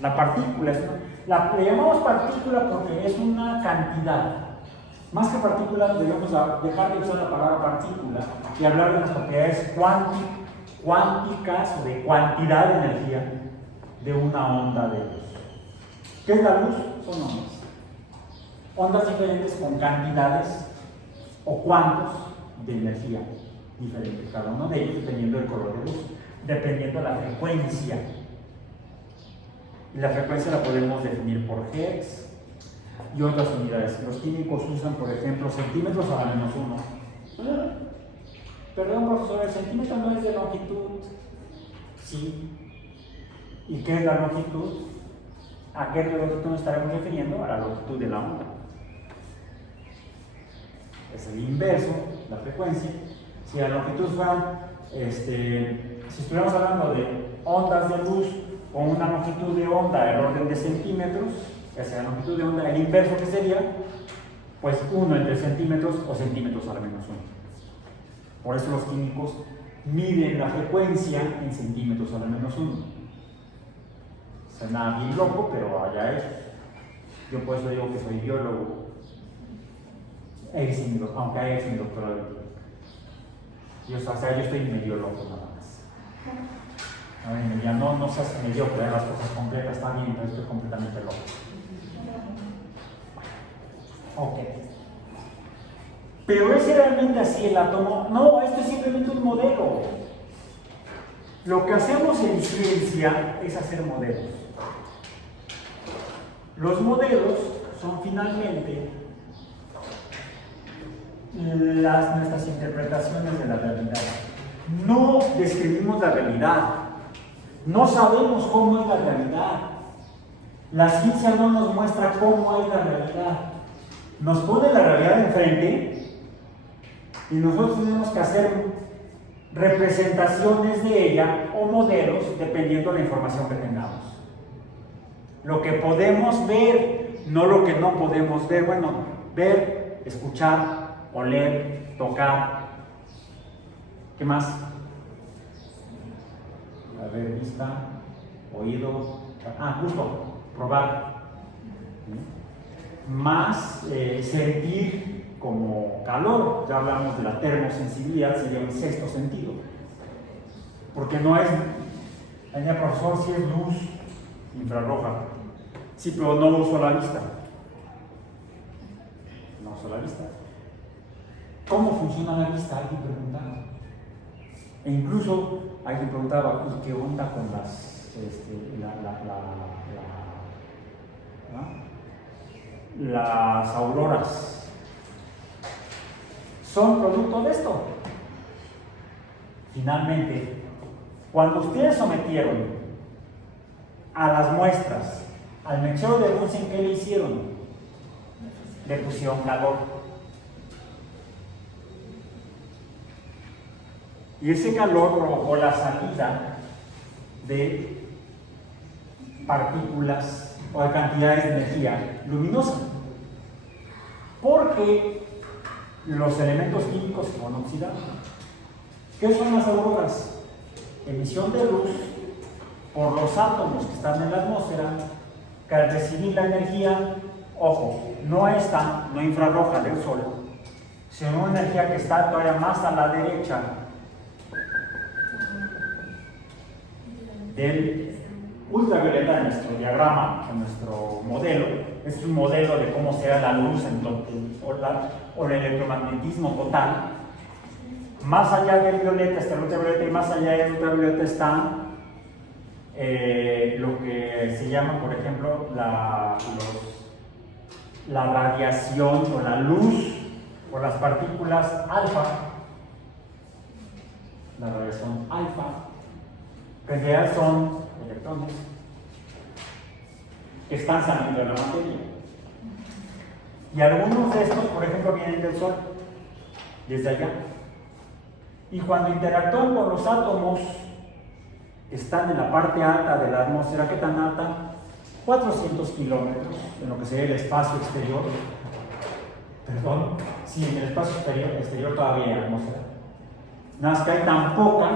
La partícula es una... le llamamos partícula porque es una cantidad. Más que partícula, debemos dejar de usar la palabra partícula y hablar de las propiedades cuánticas o de cantidad de energía de una onda de luz. ¿Qué es la luz? Son ondas. Ondas diferentes con cantidades o cuantos de energía diferentes, cada uno de ellos dependiendo del color de luz, dependiendo de la frecuencia. Y la frecuencia la podemos definir por Hertz y otras unidades. Los químicos usan, por ejemplo, centímetros a la menos 1. Perdón, profesor, el centímetro no es de longitud. Sí. ¿Y qué es la longitud? ¿A qué longitud nos estaremos refiriendo? A la longitud de la onda. Es el inverso, la frecuencia. Si la longitud fuera, si estuviéramos hablando de ondas de luz con una longitud de onda del orden de centímetros, que sea la longitud de onda, el inverso que sería, pues 1 entre centímetros o centímetros a la menos 1. Por eso los químicos miden la frecuencia en centímetros a la menos 1. Suena bien loco, pero allá es. Yo por eso digo que soy biólogo. Aunque haya hecho mi doctorado en biología. Yo estoy medio loco nada más. A ver, ya no seas mediocre, las cosas completas están bien, pero estoy completamente loco. Ok. Pero ¿es realmente así el átomo? No, esto es simplemente un modelo. Lo que hacemos en ciencia es hacer modelos. Los modelos son finalmente nuestras interpretaciones de la realidad. No describimos la realidad. No sabemos cómo es la realidad. La ciencia no nos muestra cómo es la realidad. Nos pone la realidad enfrente Y nosotros tenemos que hacer representaciones de ella o modelos dependiendo de la información que tengamos. Lo que podemos ver, no lo que no podemos ver. Bueno, ver, escuchar, oler, tocar. ¿Qué más? A ver, vista, oído, gusto, probar. Más sentir como calor. Ya hablamos de la termosensibilidad, sería un sexto sentido. Porque no es, el profesor, si es luz infrarroja. Sí, pero no uso la vista. No uso la vista. ¿Cómo funciona la vista? Alguien preguntaba. E incluso alguien preguntaba, ¿y qué onda con las auroras? ¿Son producto de esto? Finalmente, cuando ustedes sometieron a las muestras al mechero de Bunsen, ¿qué le hicieron? Le pusieron calor. Y ese calor provocó la salida de partículas o de cantidades de energía luminosa. Porque los elementos químicos se van a oxidar. ¿Qué son las auroras? Emisión de luz por los átomos que están en la atmósfera, que al recibir la energía, ojo, no esta, no infrarroja del sol, sino una energía que está todavía más a la derecha del ultravioleta de nuestro diagrama, de nuestro modelo. Es un modelo de cómo será la luz o el electromagnetismo total. Más allá del violeta está el ultravioleta, y más allá del ultravioleta está lo que se llama, por ejemplo, la radiación o la luz o las partículas alfa. La radiación alfa, que en realidad son electrones que están saliendo de la materia. Y algunos de estos, por ejemplo, vienen del Sol, desde allá. Y cuando interactúan con los átomos que están en la parte alta de la atmósfera, ¿qué tan alta? 400 kilómetros, en lo que sería el espacio exterior. Perdón, sí, en el espacio exterior todavía hay atmósfera. Nada más que hay tan poca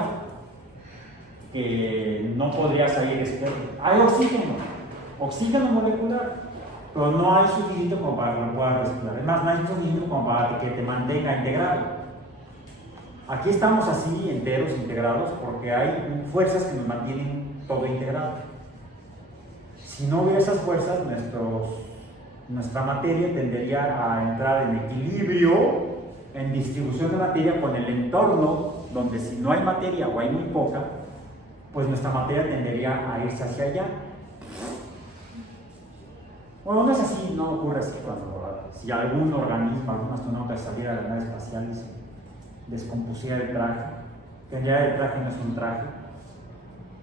que no podría salir externo. Hay oxígeno molecular, pero no hay suficiente como para que lo puedas respirar. Además, no hay suficiente como para que te mantenga integrado. Aquí estamos así, enteros, integrados, porque hay fuerzas que nos mantienen todo integrado. Si no hubiera esas fuerzas, nuestra materia tendería a entrar en equilibrio, en distribución de materia con el entorno, donde si no hay materia o hay muy poca, pues nuestra materia tendería a irse hacia allá. Bueno, no es así, no ocurre así si algún organismo, algún astronauta saliera de la nave espacial y se descompusiera el traje. En realidad el traje no es un traje,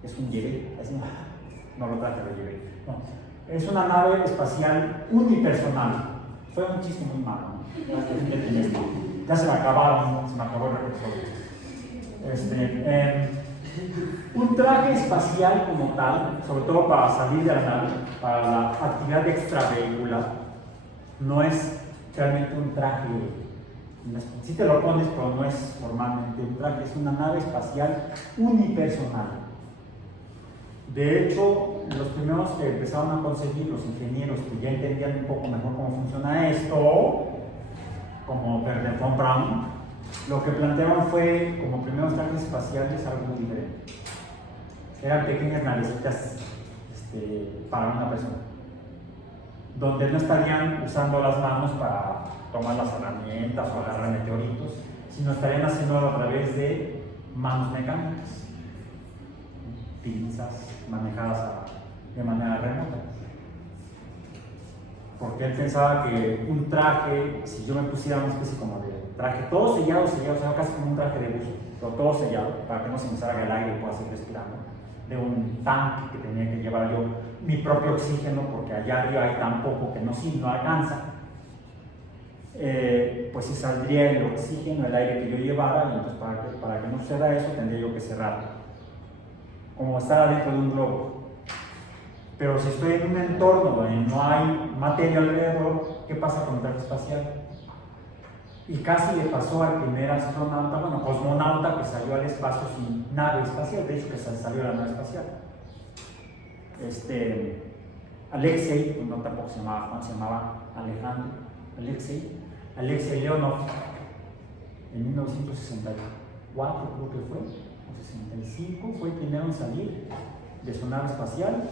es un lleve, no lo traje, lo llevé. No, es una nave espacial unipersonal. Fue un chiste muy malo, ¿no? Ya se me acabaron, se me acabó el repertorio. Un traje espacial como tal, sobre todo para salir de la nave, para la actividad extravehicular, no es realmente un traje. Si te lo pones, pero no es formalmente un traje, es una nave espacial unipersonal. De hecho, los primeros que empezaron a conseguir, los ingenieros que ya entendían un poco mejor cómo funciona esto, como Wernher von Braun, lo que plantearon fue, como primeros trajes espaciales, algo muy diferente. Eran pequeñas navecitas para una persona, donde no estarían usando las manos para tomar las herramientas o agarrar meteoritos, sino estarían haciéndolo a través de manos mecánicas, pinzas manejadas de manera remota. Porque él pensaba que un traje, si yo me pusiera una especie como de traje todo sellado, o sea, casi como un traje de buzo, pero todo sellado, para que no se me salga el aire y pueda seguir respirando, de un tanque que tenía que llevar yo mi propio oxígeno, porque allá arriba hay tan poco que no alcanza. pues se saldría el oxígeno, el aire que yo llevara, y entonces para que no suceda eso tendría yo que cerrarlo, como estar dentro de un globo. Pero si estoy en un entorno donde no hay materia alrededor, ¿qué pasa con el traje espacial? Y casi le pasó al primer astronauta, bueno, cosmonauta, que salió al espacio sin nave espacial, de hecho que salió a la nave espacial. Alexei, no tampoco se llamaba Juan, se llamaba Alejandro, Alexei Leonov, en 1964 creo que fue, o 65, fue el primero en salir de su nave espacial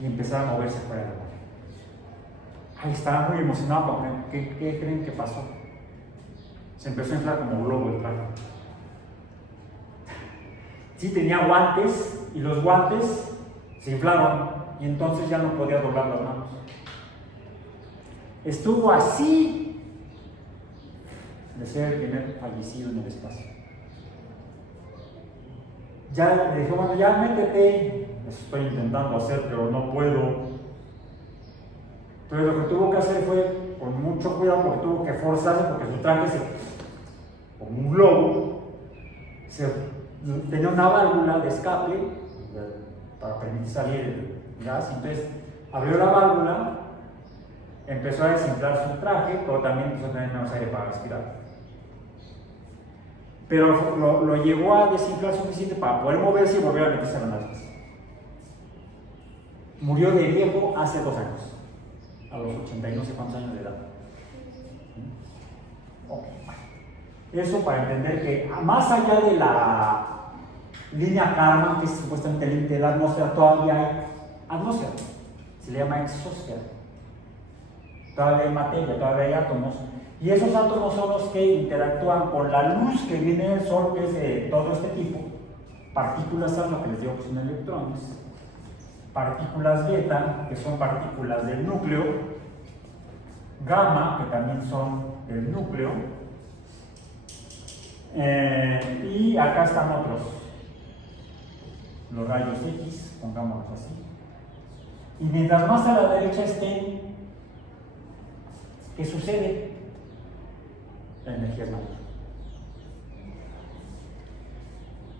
y empezar a moverse fuera del agua. Ahí estaba muy emocionado, ¿qué creen que pasó? Se empezó a inflar como globo el traje. Sí tenía guantes, y los guantes se inflaron, y entonces ya no podía doblar las manos. Estuvo así de ser el primer fallecido en el espacio. Ya le dijo, bueno, ya métete. Eso estoy intentando hacer, pero no puedo. Entonces lo que tuvo que hacer fue, con mucho cuidado, porque tuvo que forzarse, porque su traje como un globo, tenía una válvula de escape para permitir salir el gas. Entonces abrió la válvula, empezó a desinflar su traje, pero también empezó a tener menos aire para respirar. Pero lo llevó a desinflar suficiente para poder moverse y volver a meterse a la nave. Murió de viejo hace 2 años, a los 80 y no sé cuántos años de edad. Eso para entender que más allá de la línea Kármán, que es supuestamente el límite de la atmósfera, todavía hay atmósfera, se le llama exosfera. Todavía hay materia, todavía hay átomos, y esos átomos son los que interactúan con la luz que viene del Sol, que es de todo este tipo, partículas alfa, que les digo que son electrones, partículas beta, que son partículas del núcleo, gamma, que también son del núcleo, y acá están otros, los rayos X, pongámoslos así. Y mientras más a la derecha estén, ¿qué sucede? La energía es mayor.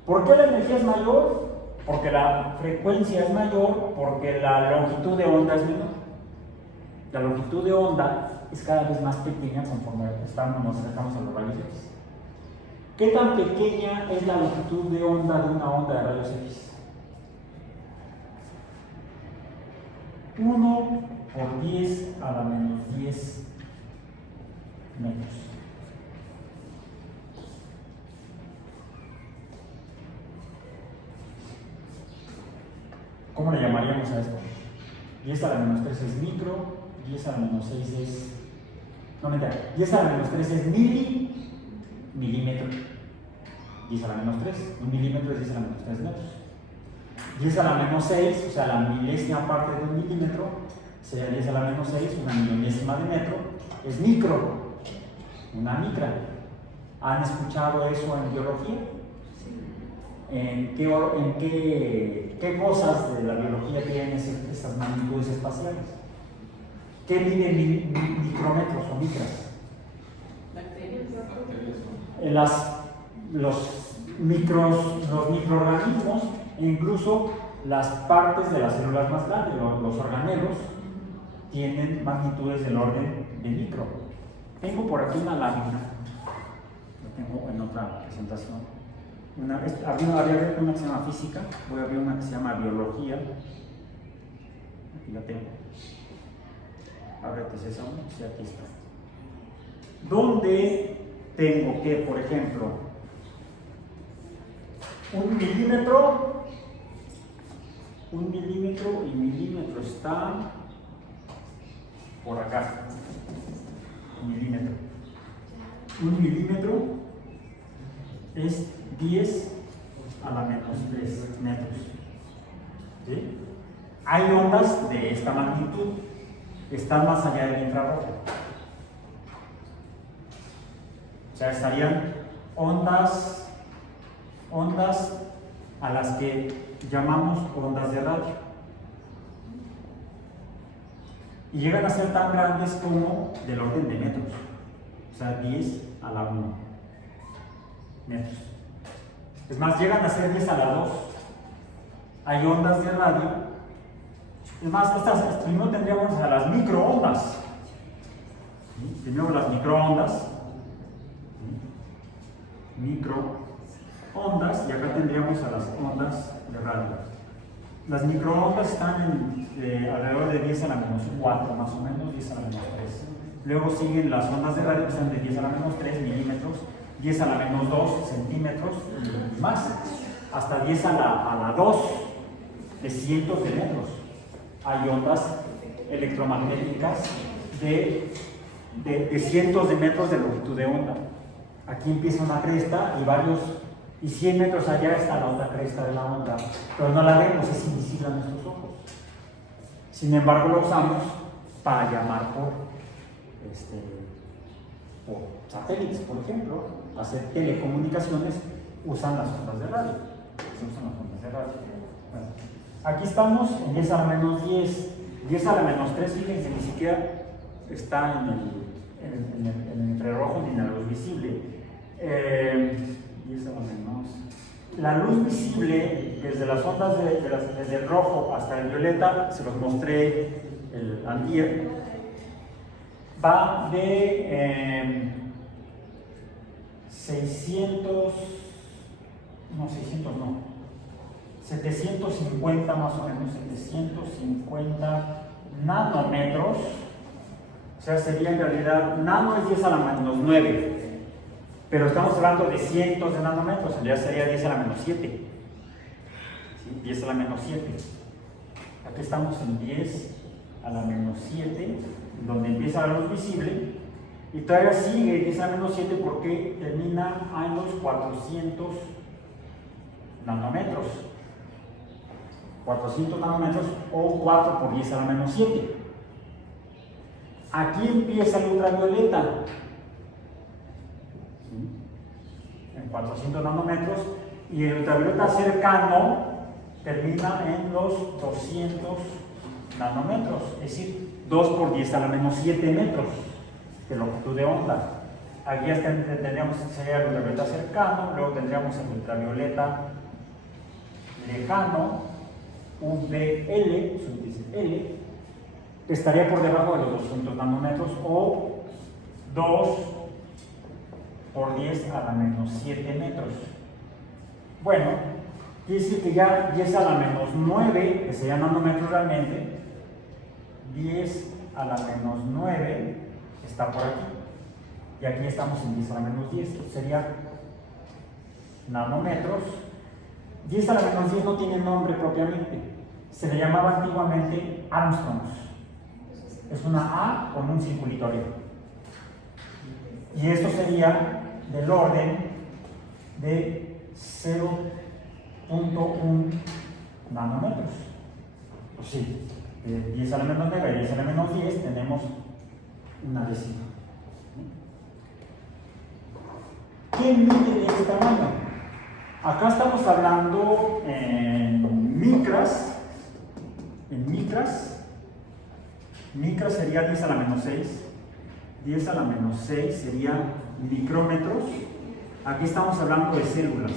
¿Por qué la energía es mayor? Porque la frecuencia es mayor, porque la longitud de onda es menor. La longitud de onda es cada vez más pequeña conforme nos acercamos a los rayos X. ¿Qué tan pequeña es la longitud de onda de una onda de rayos X? 1 por 10 a la menos 10 metros. ¿Cómo le llamaríamos a esto? 10 a la menos 3 es micro, 10 a la menos 6 es... No, mentira, 10 a la menos 3 es milímetro. 10 a la menos 3, un milímetro es 10 a la menos 3 metros. 10 a la menos 6, o sea, la milésima parte de un milímetro, sería 10 a la menos 6, una millonésima de metro, es micro, una micra. ¿Han escuchado eso en biología? ¿En qué cosas de la biología tienen esas magnitudes espaciales? ¿Qué miden micrómetros o micras? Los microorganismos e incluso las partes de las células más grandes, los organelos, tienen magnitudes del orden de micro. Tengo por aquí una lámina, lo tengo en otra presentación. Había abierto una que se llama física, voy a abrir una que se llama biología. Aquí la tengo. Ábrete esa, sí, aquí está. Donde tengo que, por ejemplo, 1 milímetro y milímetro está por acá. 1 milímetro es 10 a la menos 3 metros. ¿Sí? Hay ondas de esta magnitud, están más allá del infrarrojo. O sea, estarían ondas a las que llamamos ondas de radio. Y llegan a ser tan grandes como del orden de metros. o sea, 10 a la 1 metros. Es más, llegan a ser 10 a la 2. Hay ondas de radio. Es más, primero tendríamos a las microondas. ¿Sí? Primero las microondas. ¿Sí? Microondas, y acá tendríamos a las ondas de radio. Las microondas están alrededor de 10 a la menos 4, más o menos, 10 a la menos 3. Luego siguen las ondas de radio, que están de 10 a la menos 3 milímetros, 10 a la menos 2 centímetros y más, hasta 10 a la 2 de cientos de metros. Hay ondas electromagnéticas de cientos de metros de longitud de onda. Aquí empieza una cresta y 100 metros allá está la otra cresta de la onda, pero no la vemos, es invisible a nuestros ojos. Sin embargo, lo usamos para llamar por satélites, por ejemplo, hacer telecomunicaciones, usan las ondas de radio. Se usan las ondas de radio. Bueno, aquí estamos en 10 a la menos 10, 10 a la menos 3, fíjense, ni siquiera está en el infrarrojo ni en la luz visible. 10 a la menos. La luz visible, desde las ondas desde el rojo hasta el violeta, se los mostré el antier, va de 750 más o menos, 750 nanómetros, o sea, sería en realidad, nano es 10 a la menos 9, pero estamos hablando de cientos de nanómetros, en realidad sería 10 a la menos 7, ¿sí? 10 a la menos 7, aquí estamos en 10 a la menos 7, donde empieza la luz visible, y todavía sigue 10 a la menos 7 porque termina en los 400 nanómetros. 400 nanómetros o 4 por 10 a la menos 7. Aquí empieza el ultravioleta. ¿Sí? En 400 nanómetros. Y el ultravioleta cercano termina en los 200 nanómetros. Es decir, 2 por 10 a la menos 7 metros de longitud de onda. Aquí tendríamos sería el ultravioleta cercano, luego tendríamos el ultravioleta lejano, UVL, L, que estaría por debajo de los 200 nanómetros, o 2 por 10 a la menos 7 metros. Bueno, quiere decir que ya 10 a la menos 9, que serían nanómetros realmente, 10 a la menos 9 está por aquí. Y aquí estamos en 10 a la menos 10, sería nanómetros. 10 a la menos 10 no tiene nombre propiamente, se le llamaba antiguamente Armstrongs. Es una A con un circulito arriba. Y esto sería del orden de 0.1 nanómetros. Pues sí, de 10 a la menos 9 y 10 a la menos 10 tenemos una décima. ¿Qué mide de este tamaño? Acá estamos hablando en micras. En micras. Micras sería 10 a la menos 6. 10 a la menos 6 sería micrómetros. Aquí estamos hablando de células.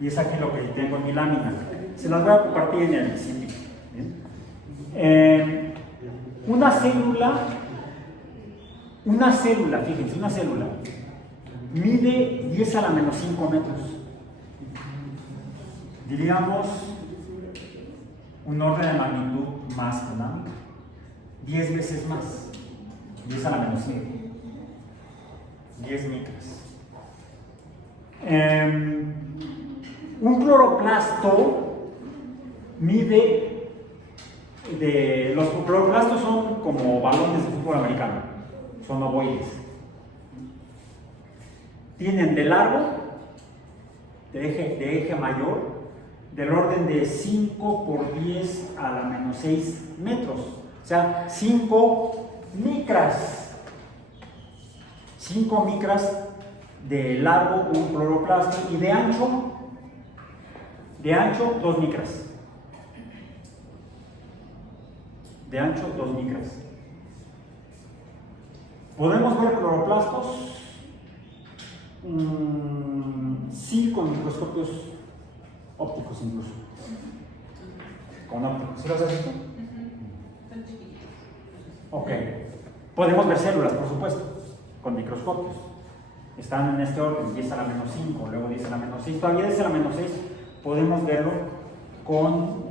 Y es aquí lo que tengo en mi lámina. Se las voy a compartir en el sitio. Una célula, fíjense, una célula mide 10 a la menos 5 metros. Diríamos un orden de magnitud más, ¿verdad? 10 veces más. 10 a la menos 5. 10 micras. Un cloroplasto mide los cloroplastos son como balones de fútbol americano, son ovoides. Tienen de largo, de eje mayor, del orden de 5 por 10 a la menos 6 metros, o sea, 5 micras. 5 micras de largo un cloroplasto y de ancho 2 micras. De ancho 2 micras. ¿Podemos ver cloroplastos? Sí, con microscopios ópticos incluso. Con ópticos. ¿Sí los has visto? Ok. Podemos ver células, por supuesto, con microscopios. Están en este orden, 10 a la menos 5, luego 10 a la menos 6. Todavía 10 a la menos 6 podemos verlo con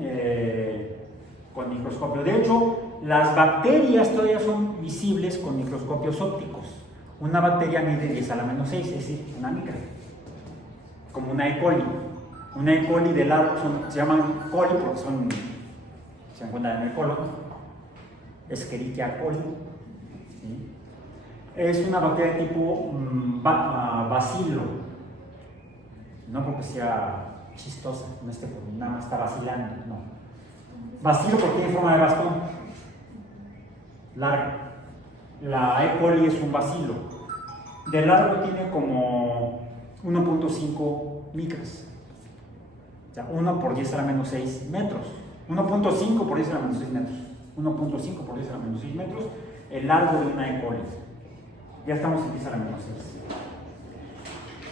microscopio. De hecho, las bacterias todavía son visibles con microscopios ópticos. Una bacteria mide 10 a la menos 6, es decir, una micra. Como una E. coli. Una E. coli de largo, se llaman coli porque se encuentran en el colon. Escherichia coli. ¿Sí? Es una bacteria tipo bacilo. No porque sea chistosa, no es que nada más está vacilando, no. Bacilo porque tiene forma de bastón, larga. La E. coli es un bacilo. De largo tiene como 1.5 micras. O sea, 1 por 10 a la menos 6 metros. 1.5 por 10 a la menos 6 metros. 1.5 por 10 a la menos 6 metros. El largo de una E. coli. Ya estamos en 10 a la menos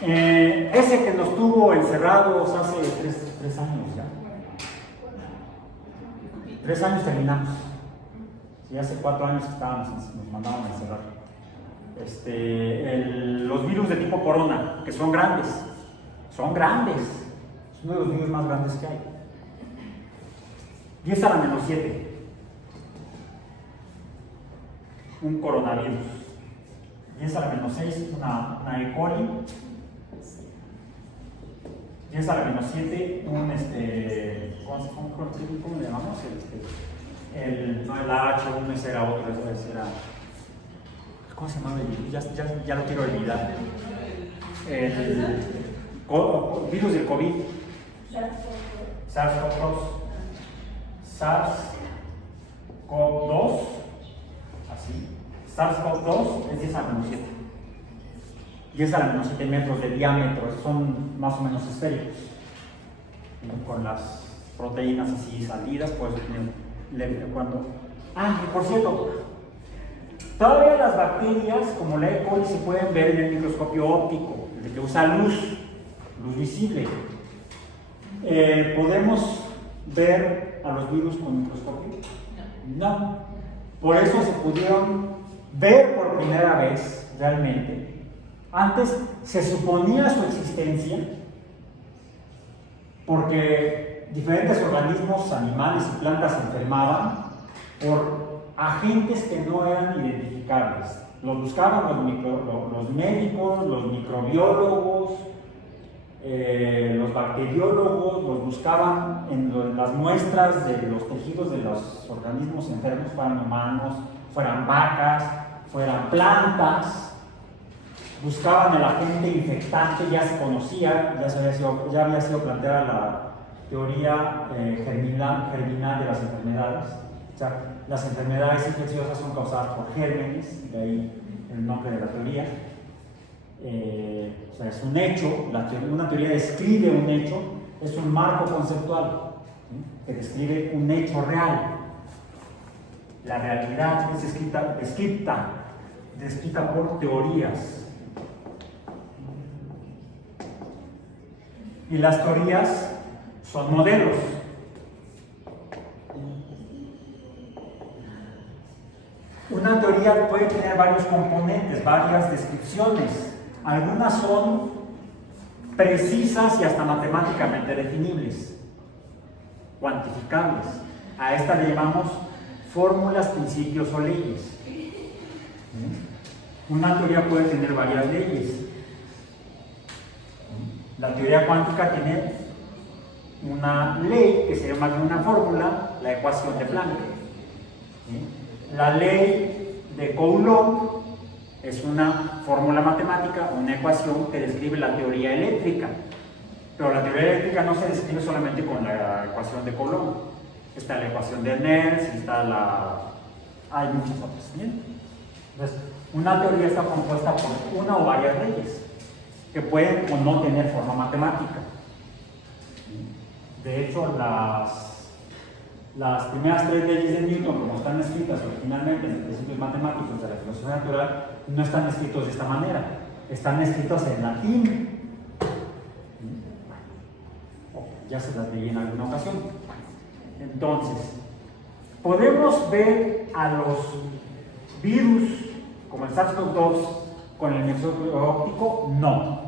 6. Ese que nos tuvo encerrados hace 3 años ya. 3 años terminamos. Sí, hace 4 años que nos mandaban a encerrar. Los virus de tipo corona, que son grandes. Son grandes. Es uno de los virus más grandes que hay. 10 a la menos 7. Un coronavirus. 10 a la menos 6, una E. coli. 10 a la menos 7, ¿cómo le llamamos? No el H1, ese era otro, ese era. ¿Cómo se llamaba el virus? Ya lo quiero olvidar. El virus del COVID. SARS-CoV-2. SARS-CoV-2. Así. SARS-CoV-2 es 10 a la menos 7. 10 a la menos 7 metros de diámetro, son más o menos esféricos. Con las proteínas así salidas, pues cuando. Y por cierto, todavía las bacterias, como la E. coli, se pueden ver en el microscopio óptico, el que usa luz visible. ¿Podemos ver a los virus con microscopio? No. Por eso se pudieron ver por primera vez realmente. Antes se suponía su existencia porque diferentes organismos, animales y plantas se enfermaban por agentes que no eran identificables. Los buscaban los médicos, los microbiólogos, los bacteriólogos, los buscaban en las muestras de los tejidos de los organismos enfermos, fueran humanos, fueran vacas, fueran plantas. Buscaban el agente infectante, ya se conocía, ya había sido planteada la teoría germinal de las enfermedades. O sea, las enfermedades infecciosas son causadas por gérmenes, de ahí el nombre de la teoría. O sea, es un hecho, una teoría describe un hecho, es un marco conceptual, ¿sí? Que describe un hecho real. La realidad es descrita por teorías. Y las teorías son modelos. Una teoría puede tener varios componentes, varias descripciones. Algunas son precisas y hasta matemáticamente definibles, cuantificables. A esta le llamamos fórmulas, principios o leyes. Una teoría puede tener varias leyes. La teoría cuántica tiene una ley que se llama una fórmula, la ecuación de Planck. La ley de Coulomb es una fórmula matemática, una ecuación que describe la teoría eléctrica. Pero la teoría eléctrica no se describe solamente con la ecuación de Coulomb. Está la ecuación de Nernst, hay muchas otras. ¿Bien? Entonces, una teoría está compuesta por una o varias leyes que pueden o no tener forma matemática. De hecho, Las primeras 3 leyes de Newton, como están escritas originalmente en los principios matemáticos de la filosofía natural, no están escritos de esta manera, están escritos en latín. Ya se las leí en alguna ocasión. Entonces, ¿podemos ver a los virus como el SARS-CoV-2 con el microscopio óptico? No.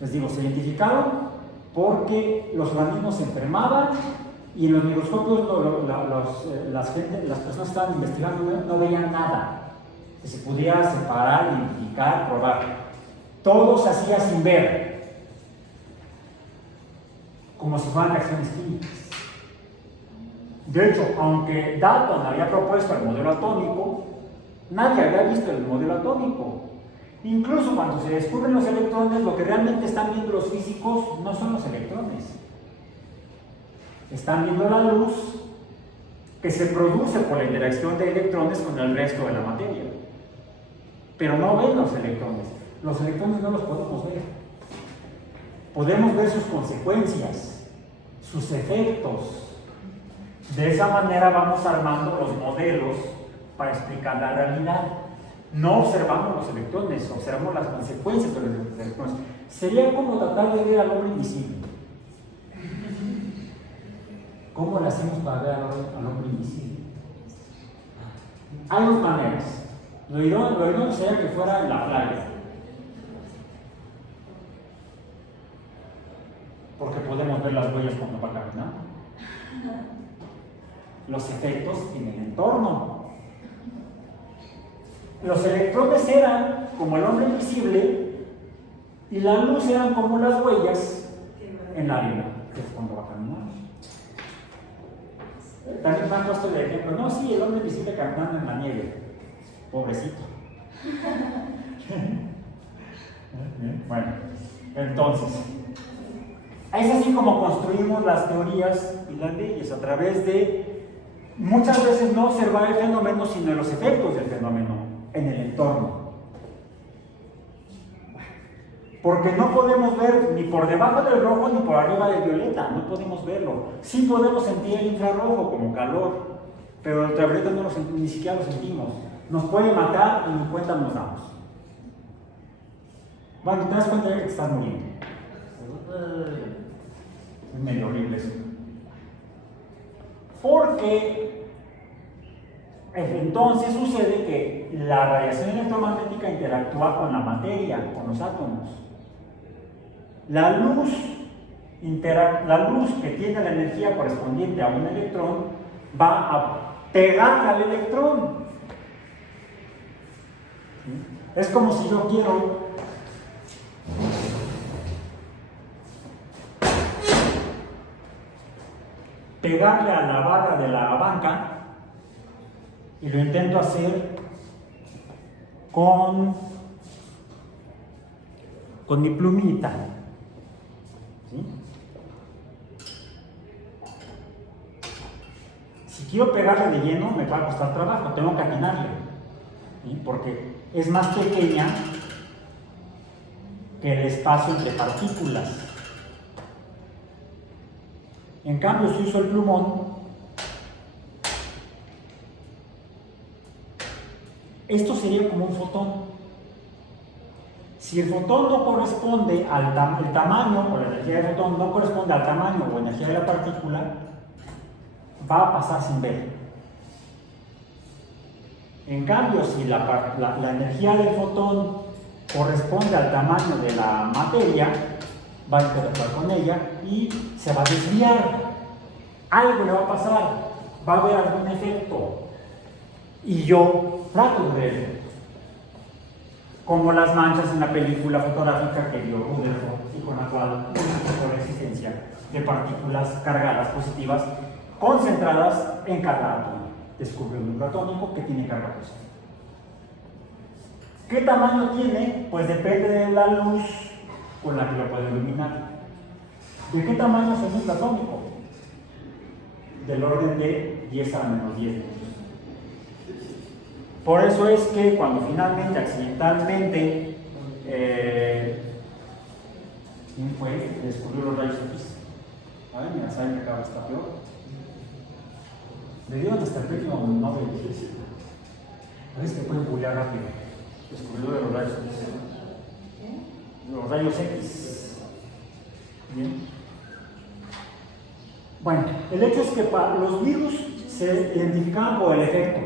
Les digo, se identificaron porque los organismos se enfermaban y en los microscopios las personas que estaban investigando no veían nada que se pudiera separar, identificar, probar. Todo se hacía sin ver, como si fueran reacciones químicas. De hecho, aunque Dalton había propuesto el modelo atómico, nadie había visto el modelo atómico. Incluso cuando se descubren los electrones, lo que realmente están viendo los físicos no son los electrones. Están viendo la luz que se produce por la interacción de electrones con el resto de la materia. Pero no ven los electrones. Los electrones no los podemos ver. Podemos ver sus consecuencias, sus efectos. De esa manera vamos armando los modelos para explicar la realidad. No observamos los electrones, observamos las consecuencias de los electrones. Sería como tratar de ver al hombre invisible. ¿Cómo le hacemos para ver al hombre invisible? Hay dos maneras. Lo idóneo sería que fuera en la playa, porque podemos ver las huellas cuando va caminando, los efectos en el entorno. Los electrones eran como el hombre invisible y la luz eran como las huellas en la arena, que es cuando va caminando. También me han puesto el ejemplo, no, sí, el hombre invisible caminando en la nieve, pobrecito. Bueno, entonces, es así como construimos las teorías y las leyes, a través de muchas veces no observar el fenómeno, sino los efectos del fenómeno en el entorno. Porque no podemos ver ni por debajo del rojo ni por arriba del violeta, no podemos verlo. Sí podemos sentir el infrarrojo como calor, pero el ultravioleta no ni siquiera lo sentimos. Nos puede matar y ni cuenta nos damos. Bueno, te das cuenta de que te estás muriendo. Es medio horrible eso. Porque entonces sucede que la radiación electromagnética interactúa con la materia, con los átomos. La luz que tiene la energía correspondiente a un electrón va a pegar al electrón. Es como si yo quiero pegarle a la barra de la banca y lo intento hacer con mi plumita. ¿Sí? Si quiero pegarle de lleno me va a costar trabajo, tengo que atinarle, ¿sí? Porque es más pequeña que el espacio entre partículas. En cambio, si uso el plumón, esto sería como un fotón. Si el fotón no corresponde al tamaño, o la energía del fotón no corresponde al tamaño o energía de la partícula, va a pasar sin ver. En cambio, si la energía del fotón corresponde al tamaño de la materia, va a interactuar con ella y se va a desviar. Algo le va a pasar, va a haber algún efecto. Y yo trato de ver. Como las manchas en la película fotográfica que dio Rutherford y con la cual por la existencia de partículas cargadas positivas concentradas en cada átomo. Descubrió un núcleo atómico que tiene carga positiva. ¿Qué tamaño tiene? Pues depende de la luz con la que lo puede iluminar. ¿De qué tamaño es el núcleo atómico? Del orden de 10 a la menos 10 metros. Por eso es que cuando finalmente, accidentalmente, ¿quién fue que descubrió los rayos X? ¿Vale? Mira, saben que acá está peor. Le dieron hasta el premio Nobel. A ver si te pueden googlear rápido. Descubridor de los rayos X. Los rayos X. Bien. Bueno, el hecho es que para los virus se identificaban por el efecto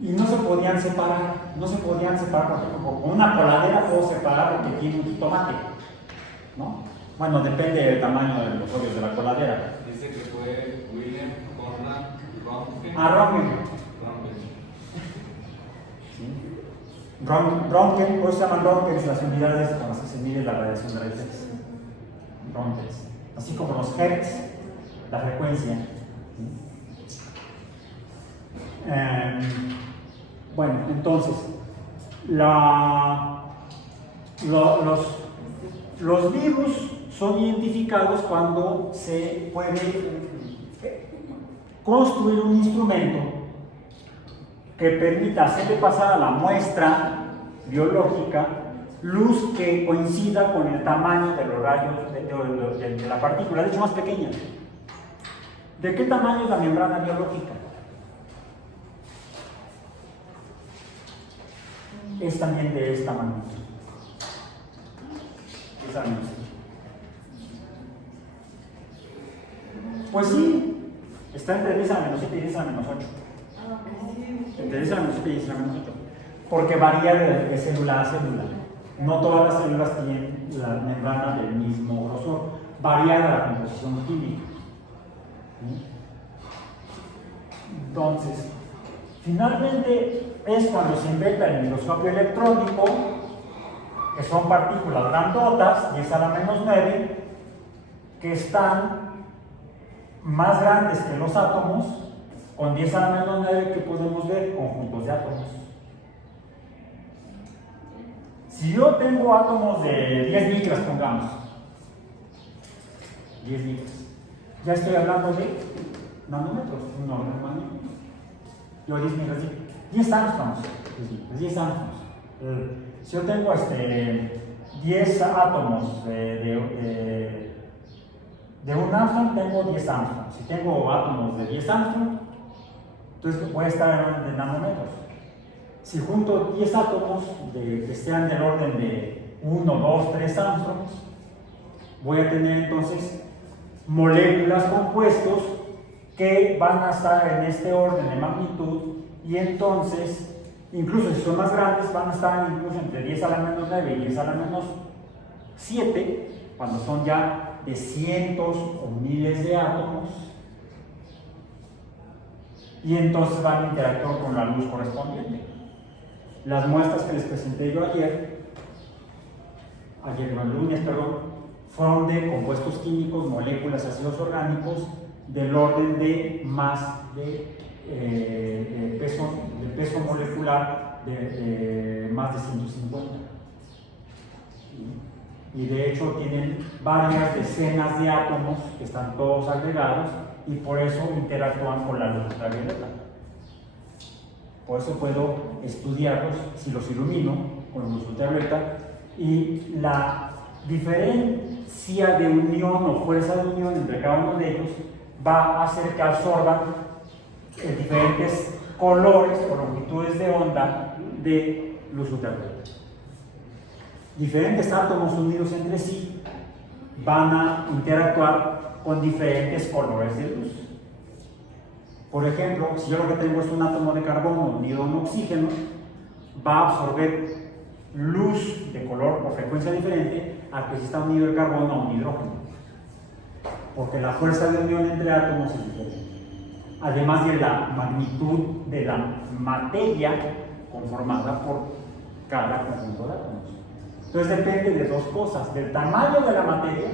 y no se podían separar, por ejemplo, con una coladera puedo separar lo que tiene un jitomate, ¿no? Bueno, depende del tamaño de los hoyos de la coladera. Dice que fue William Conrad Röntgen. Röntgen, por eso se llaman Röntgens las unidades con las que se mide la radiación de rayos X. Röntgens. Así como los hertz, la frecuencia. Bueno, entonces, los virus son identificados cuando se puede construir un instrumento que permita hacerle pasar a la muestra biológica luz que coincida con el tamaño de los rayos de la partícula, de hecho más pequeña. ¿De qué tamaño es la membrana biológica? Es también de esta magnitud. Esa magnitud. Pues sí, está entre 10 a la menos 7 y 10 a la menos 8. Entre 10 a la menos 7 y 10 a la menos 8. Porque varía de célula a célula. No todas las células tienen la membrana del mismo grosor. Varía de la composición química. Entonces, finalmente es cuando se inventa el microscopio electrónico, que son partículas grandotas, 10 a la menos 9, que están más grandes que los átomos, con 10 a la menos 9 que podemos ver conjuntos de átomos. Si yo tengo átomos de 10 micras, pongamos, 10 micras, ya estoy hablando de nanómetros, un orden de magnitud. Yo 10 micras, 10 angstroms, 10 angstroms. Si yo tengo 10 átomos de un angstrom, tengo 10 angstroms. Si tengo átomos de 10 angstroms, entonces voy a estar en nanómetros. Si junto 10 átomos que sean del orden de 1, 2, 3 angstroms, voy a tener entonces moléculas compuestos que van a estar en este orden de magnitud, y entonces, incluso si son más grandes, van a estar incluso entre 10 a la menos 9 y 10 a la menos 7, cuando son ya de cientos o miles de átomos, y entonces van a interactuar con la luz correspondiente. Las muestras que les presenté yo el lunes, fueron de compuestos químicos, moléculas, ácidos orgánicos, del orden de más de peso molecular de más de 150. Y de hecho tienen varias decenas de átomos que están todos agregados y por eso interactúan con la luz ultravioleta. Por eso puedo estudiarlos si los ilumino con luz ultravioleta, y la diferencia de unión o fuerza de unión entre cada uno de ellos va a hacer que absorban diferentes colores o longitudes de onda de luz ultravioleta. Diferentes átomos unidos entre sí van a interactuar con diferentes colores de luz. Por ejemplo, si yo lo que tengo es un átomo de carbono unido a un oxígeno, va a absorber luz de color o frecuencia diferente a que si está unido el carbono a un hidrógeno, porque la fuerza de unión entre átomos es diferente, además de la magnitud de la materia conformada por cada conjunto de átomos. Entonces depende de dos cosas: del tamaño de la materia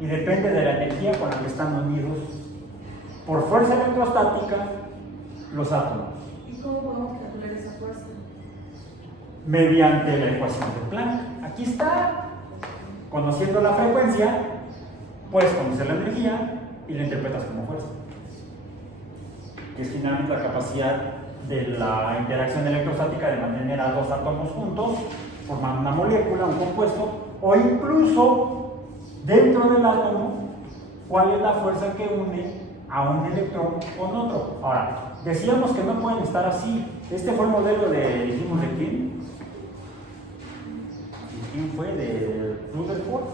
y depende de la energía con la que están unidos por fuerza electrostática los átomos. ¿Y cómo podemos calcular esa fuerza? Mediante la ecuación de Planck. Aquí está. Conociendo la frecuencia, puedes conocer la energía y la interpretas como fuerza, que es finalmente la capacidad de la interacción electrostática de mantener a dos átomos juntos, formando una molécula, un compuesto, o incluso dentro del átomo, cuál es la fuerza que une a un electrón con otro. Ahora, decíamos que no pueden estar así. Este fue el modelo dijimos, ¿de quién? ¿De quién fue? ¿De Rutherford?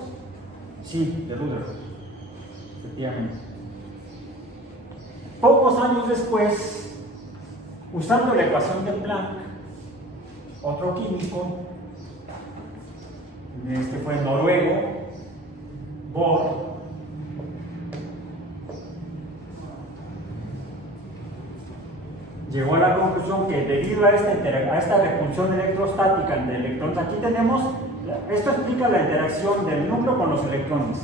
Sí, de Rutherford, efectivamente. Pocos años después, usando la ecuación de Planck, otro químico, este fue noruego, Bohr, llegó a la conclusión que debido a esta repulsión electrostática entre electrones, aquí tenemos, esto explica la interacción del núcleo con los electrones,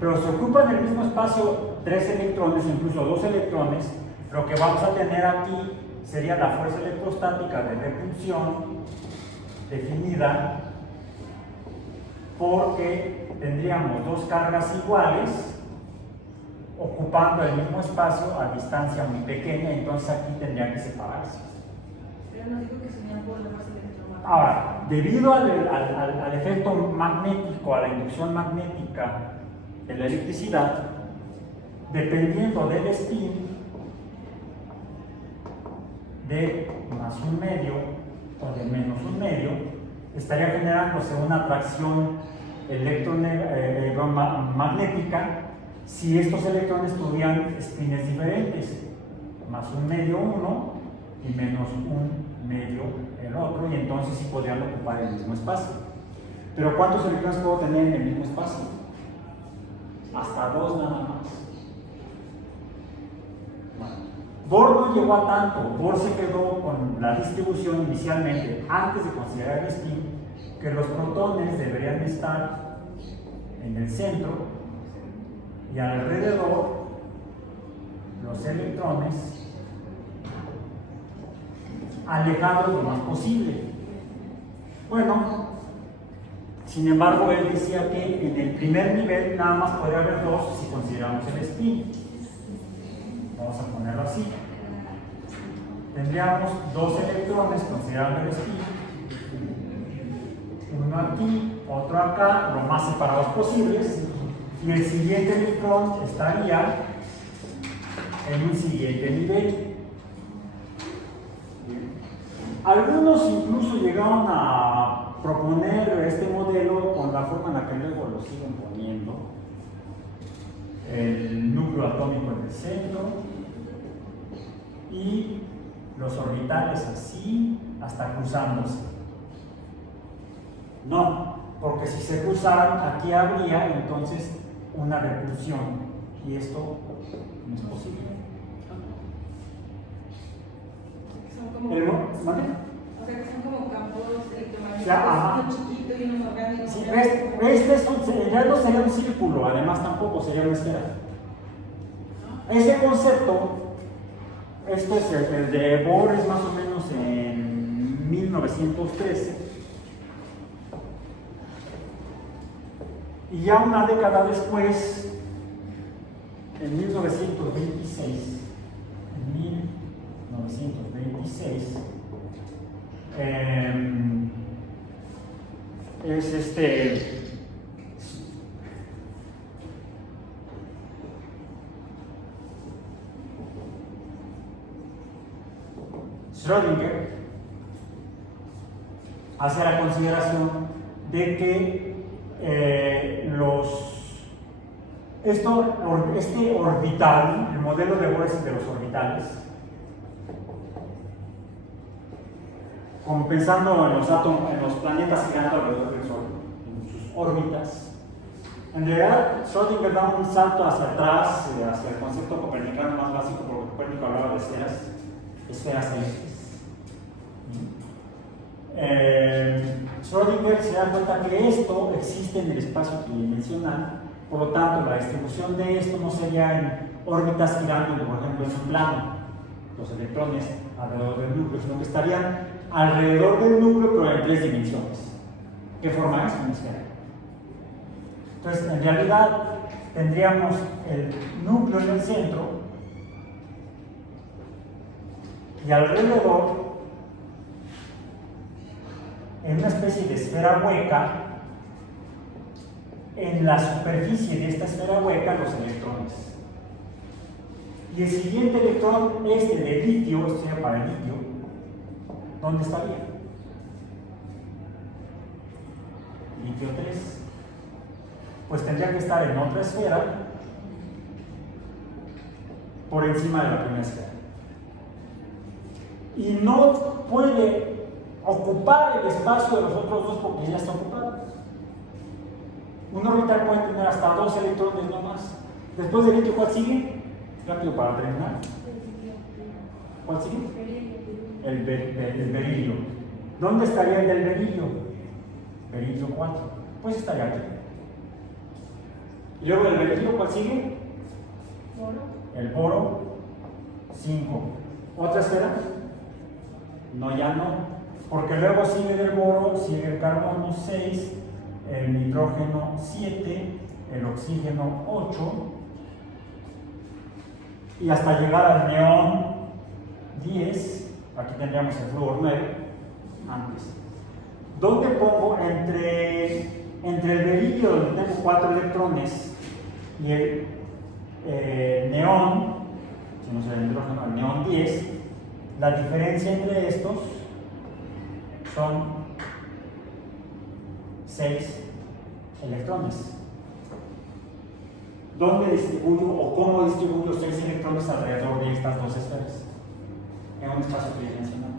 pero se ocupan el mismo espacio 3 electrones, incluso 2 electrones, lo que vamos a tener aquí sería la fuerza electrostática de repulsión definida porque tendríamos 2 cargas iguales ocupando el mismo espacio a distancia muy pequeña, entonces aquí tendrían que separarse. Pero nos dijo que se unían por la fuerza electromagnética. Ahora, debido al efecto magnético, a la inducción magnética de la electricidad, dependiendo del spin de +1/2 o de -1/2, estaría generándose una atracción magnética si estos electrones tuvieran spines diferentes, +1/2 uno y -1/2 el otro, y entonces sí podrían ocupar el mismo espacio. Pero ¿cuántos electrones puedo tener en el mismo espacio? Hasta 2 nada más. Bueno, Bohr no llegó a tanto. Bohr se quedó con la distribución inicialmente, antes de considerar el spin, que los protones deberían estar en el centro y alrededor los electrones alejados lo más posible. Bueno, sin embargo, él decía que en el primer nivel nada más podría haber 2 si consideramos el spin. Vamos a ponerlo así. Tendríamos 2 electrones considerando el spin. Uno aquí, otro acá, lo más separados posibles. Y el siguiente electrón estaría en un siguiente nivel. Algunos incluso llegaron a proponer este modelo con la forma en la que luego lo siguen poniendo. El núcleo atómico en el centro y los orbitales así hasta cruzándose. No, porque si se cruzaran aquí habría entonces una repulsión y esto no es posible. ¿Vale? O sea, que son como campos electromagnéticos, Ya, uno chiquito y uno más grande. Sí, ya no sería un círculo, además tampoco sería una esfera. Ese concepto, este es el de Bohr, es más o menos en 1913. Y ya una década después, en 1926, es Schrödinger hace la consideración de que este orbital, el modelo de Bohr es de los orbitales, como pensando en los átomos, en los planetas girando alrededor del Sol, en sus órbitas. En realidad, Schrödinger da un salto hacia atrás, hacia el concepto copernicano más básico, porque Copérnico hablaba de esferas celestes. Schrödinger se da cuenta que esto existe en el espacio tridimensional, por lo tanto, la distribución de esto no sería en órbitas girando, por ejemplo, en un plano, los electrones alrededor del núcleo, sino que estarían alrededor del núcleo, pero en 3 dimensiones. ¿Qué forma es? Una esfera. Entonces, en realidad, tendríamos el núcleo en el centro y alrededor, en una especie de esfera hueca, en la superficie de esta esfera hueca, los electrones. Y el siguiente electrón, este de litio, esto sería para el litio, ¿dónde estaría? Litio 3. Pues tendría que estar en otra esfera por encima de la primera esfera. Y no puede ocupar el espacio de los otros dos porque ya está ocupado. Un orbital puede tener hasta 2 electrones no más. Después del litio, ¿cuál sigue? Rápido para terminar. ¿Cuál sigue? El berilio. ¿Dónde estaría el del berilio? Berilio 4. Pues estaría aquí. Y luego del berilio, ¿cuál sigue? El boro 5. ¿Otra esfera? No, ya no. Porque luego sigue del boro, sigue el carbono 6, el nitrógeno 7, el oxígeno 8, y hasta llegar al neón 10, aquí tendríamos el flúor 9, antes. ¿Dónde pongo entre el berilio, donde tengo 4 electrones, y el neón, si no sé el nitrógeno, el neón 10, la diferencia entre estos son 6 electrones. ¿Dónde distribuyo o cómo distribuyo 6 electrones alrededor de estas dos esferas? En un espacio tridimensional.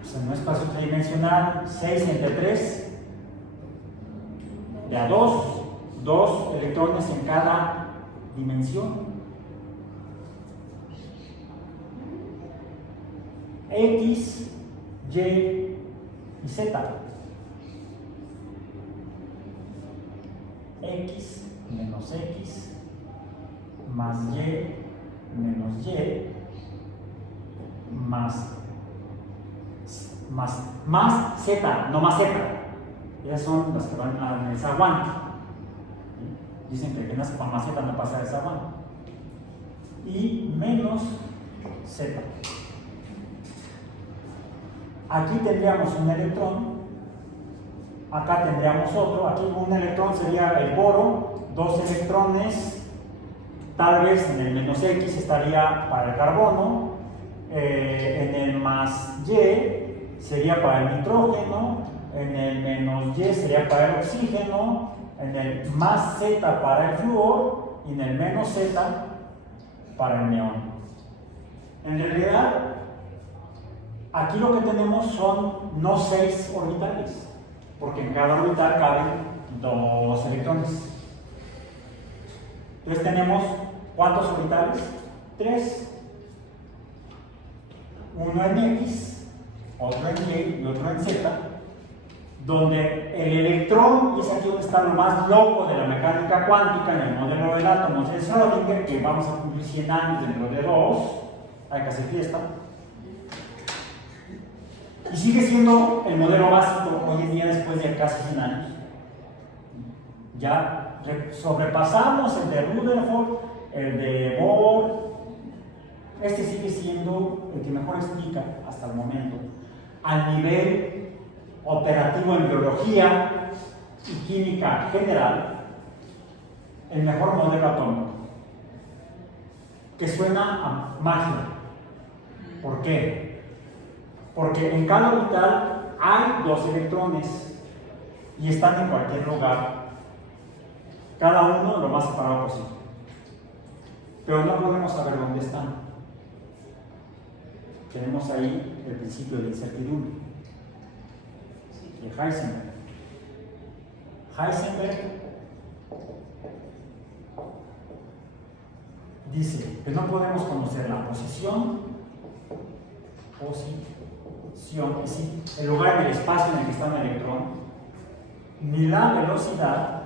Pues en un espacio tridimensional, 6 entre 3, de a 2 electrones en cada dimensión. X, Y y Z. X menos X más Y menos Y más Z, no más Z. Esas son las que van en el zaguán. Dicen que apenas con más Z no pasa el zaguán. Y menos Z. Aquí tendríamos un electrón, acá tendríamos otro, aquí un electrón sería el boro, 2 electrones, tal vez en el menos X estaría para el carbono, en el más Y sería para el nitrógeno, en el menos Y sería para el oxígeno, en el más Z para el flúor y en el menos Z para el neón. En realidad, aquí lo que tenemos son no 6 orbitales, porque en cada orbital caben 2 electrones. Entonces tenemos, ¿cuántos orbitales? 3. Uno en X, otro en Y y otro en Z, donde el electrón, y es aquí donde está lo más loco de la mecánica cuántica en el modelo del átomo de Schrödinger, que vamos a cumplir 100 años dentro de 2, hay que hacer fiesta. Y sigue siendo el modelo básico hoy en día después de casi 100 años. Ya sobrepasamos el de Rutherford, el de Bohr. Este sigue siendo el que mejor explica hasta el momento, a nivel operativo en biología y química general, el mejor modelo atómico. Que suena a magia. ¿Por qué? Porque en cada orbital hay 2 electrones y están en cualquier lugar, cada uno lo más separado posible. Pero no podemos saber dónde están. Tenemos ahí el principio de incertidumbre de Heisenberg. Heisenberg dice que no podemos conocer la posición, es decir, el lugar en el espacio en el que está un electrón, ni la velocidad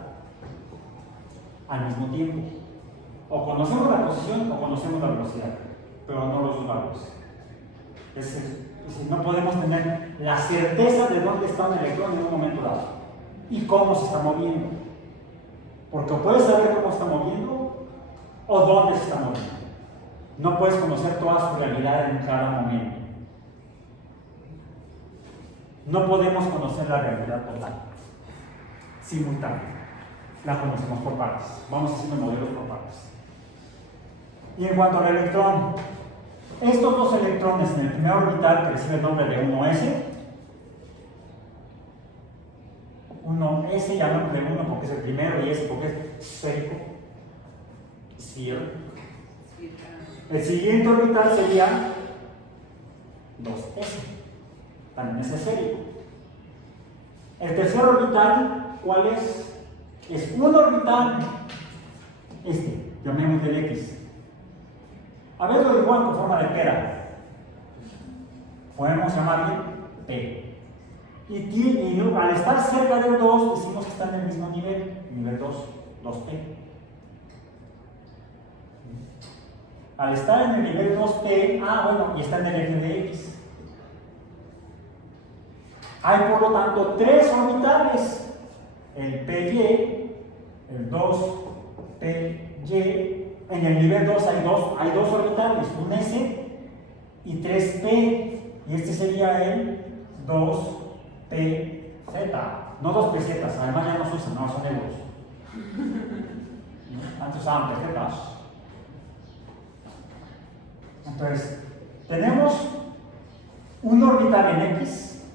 al mismo tiempo. O conocemos la posición o conocemos la velocidad, pero no los dos valores. Es decir, no podemos tener la certeza de dónde está un electrón en un momento dado y cómo se está moviendo. Porque puedes saber cómo se está moviendo o dónde se está moviendo. No puedes conocer toda su realidad en cada momento. No podemos conocer la realidad total. simultánea. La conocemos por partes. Vamos haciendo modelos por partes. Y en cuanto al electrón, estos dos electrones en el primer orbital que recibe el nombre de 1s, 1s llamamos de 1 porque es el primero y s porque es esférico, el siguiente orbital sería 2s, también es esférico. El tercer orbital, ¿cuál es? Es un orbital, llamémosle el X. A ver, lo igual con forma de pera. Podemos llamarle P. Y al estar cerca del 2, decimos que está en el mismo nivel 2, 2P. Al estar en el nivel 2P, bueno, y está en el eje de X. Hay por lo tanto tres orbitales, el PY, el 2PY. En el nivel 2 hay dos orbitales, un S y 3P, y este sería el 2PZ, no 2PZ, además ya no se usan, no son euros. Antes usaban pesetas. Entonces, tenemos un orbital en X,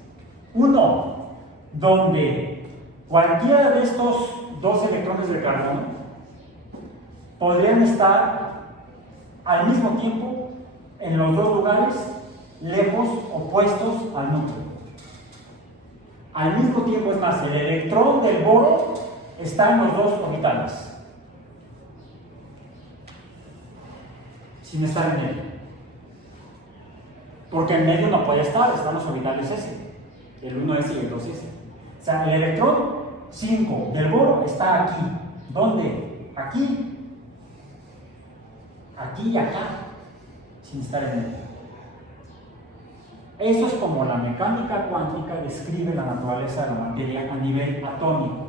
uno donde cualquiera de estos dos electrones de carbono podrían estar al mismo tiempo en los dos lugares lejos, opuestos al núcleo. Al mismo tiempo, es más, el electrón del boro está en los dos orbitales, sin estar en medio. Porque en medio no puede estar, están los orbitales S, el 1S y el 2S. O sea, el electrón 5 del boro está aquí. ¿Dónde? Aquí. Aquí y acá, sin estar en medio. Eso es como la mecánica cuántica describe la naturaleza de la materia a nivel atómico.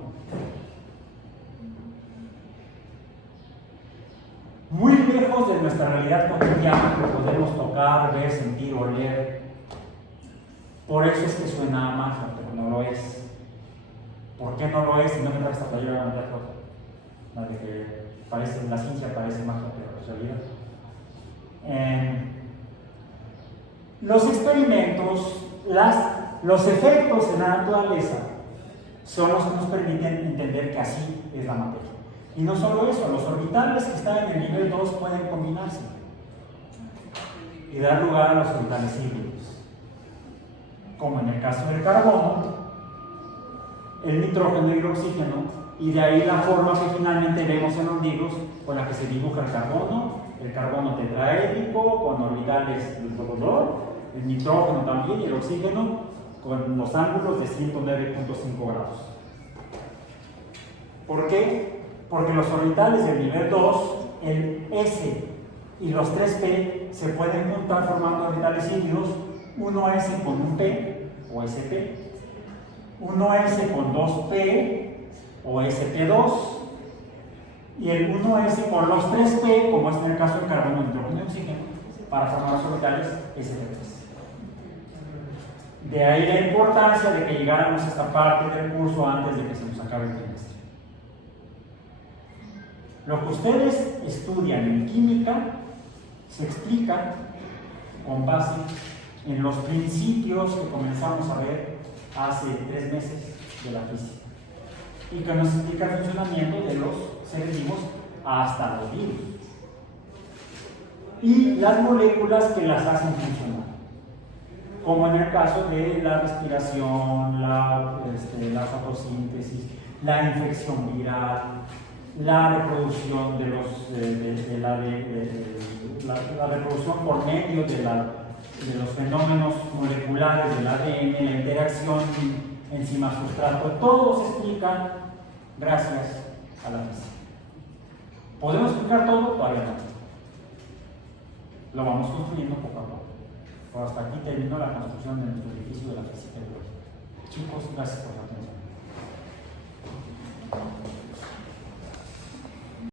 Muy lejos de nuestra realidad cotidiana que podemos tocar, ver, sentir, oler. Por eso es que suena a magia, pero no lo es. ¿Por qué no lo es? Si no me trae esta playera, no me trae otra. La de que parece, la ciencia parece magia, pero es realidad. Los experimentos, los efectos en la naturaleza son los que nos permiten entender que así es la materia. Y no solo eso, los orbitales que están en el nivel 2 pueden combinarse y dar lugar a los orbitales híbridos, como en el caso del carbono, el nitrógeno y el oxígeno, y de ahí la forma que finalmente vemos en los libros con la que se dibuja el carbono tetraédrico con orbitales del dolor, el nitrógeno también y el oxígeno con los ángulos de 109.5 grados. ¿Por qué? Porque los orbitales del nivel 2, el S y los 3P se pueden juntar formando orbitales híbridos, 1S con un P o SP, 1S con 2P o SP2 y el 1S con los 3P, como es en el caso del carbono, nitrógeno y oxígeno, para formar los orbitales SP3. De ahí la importancia de que llegáramos a esta parte del curso antes de que se nos acabe el trimestre. Lo que ustedes estudian en química se explica con base en los principios que comenzamos a ver hace 3 meses de la física y que nos explica el funcionamiento de los seres vivos hasta los virus y las moléculas que las hacen funcionar, como en el caso de la respiración, la fotosíntesis, la infección viral, la reproducción de la reproducción por medio de los fenómenos moleculares del ADN, la interacción enzima-sustrato, todo se explica gracias a la física. ¿Podemos explicar todo? Todavía no. Lo vamos construyendo poco a poco. Pero hasta aquí terminó la construcción de nuestro edificio de la física de hoy. Chicos, gracias por la atención.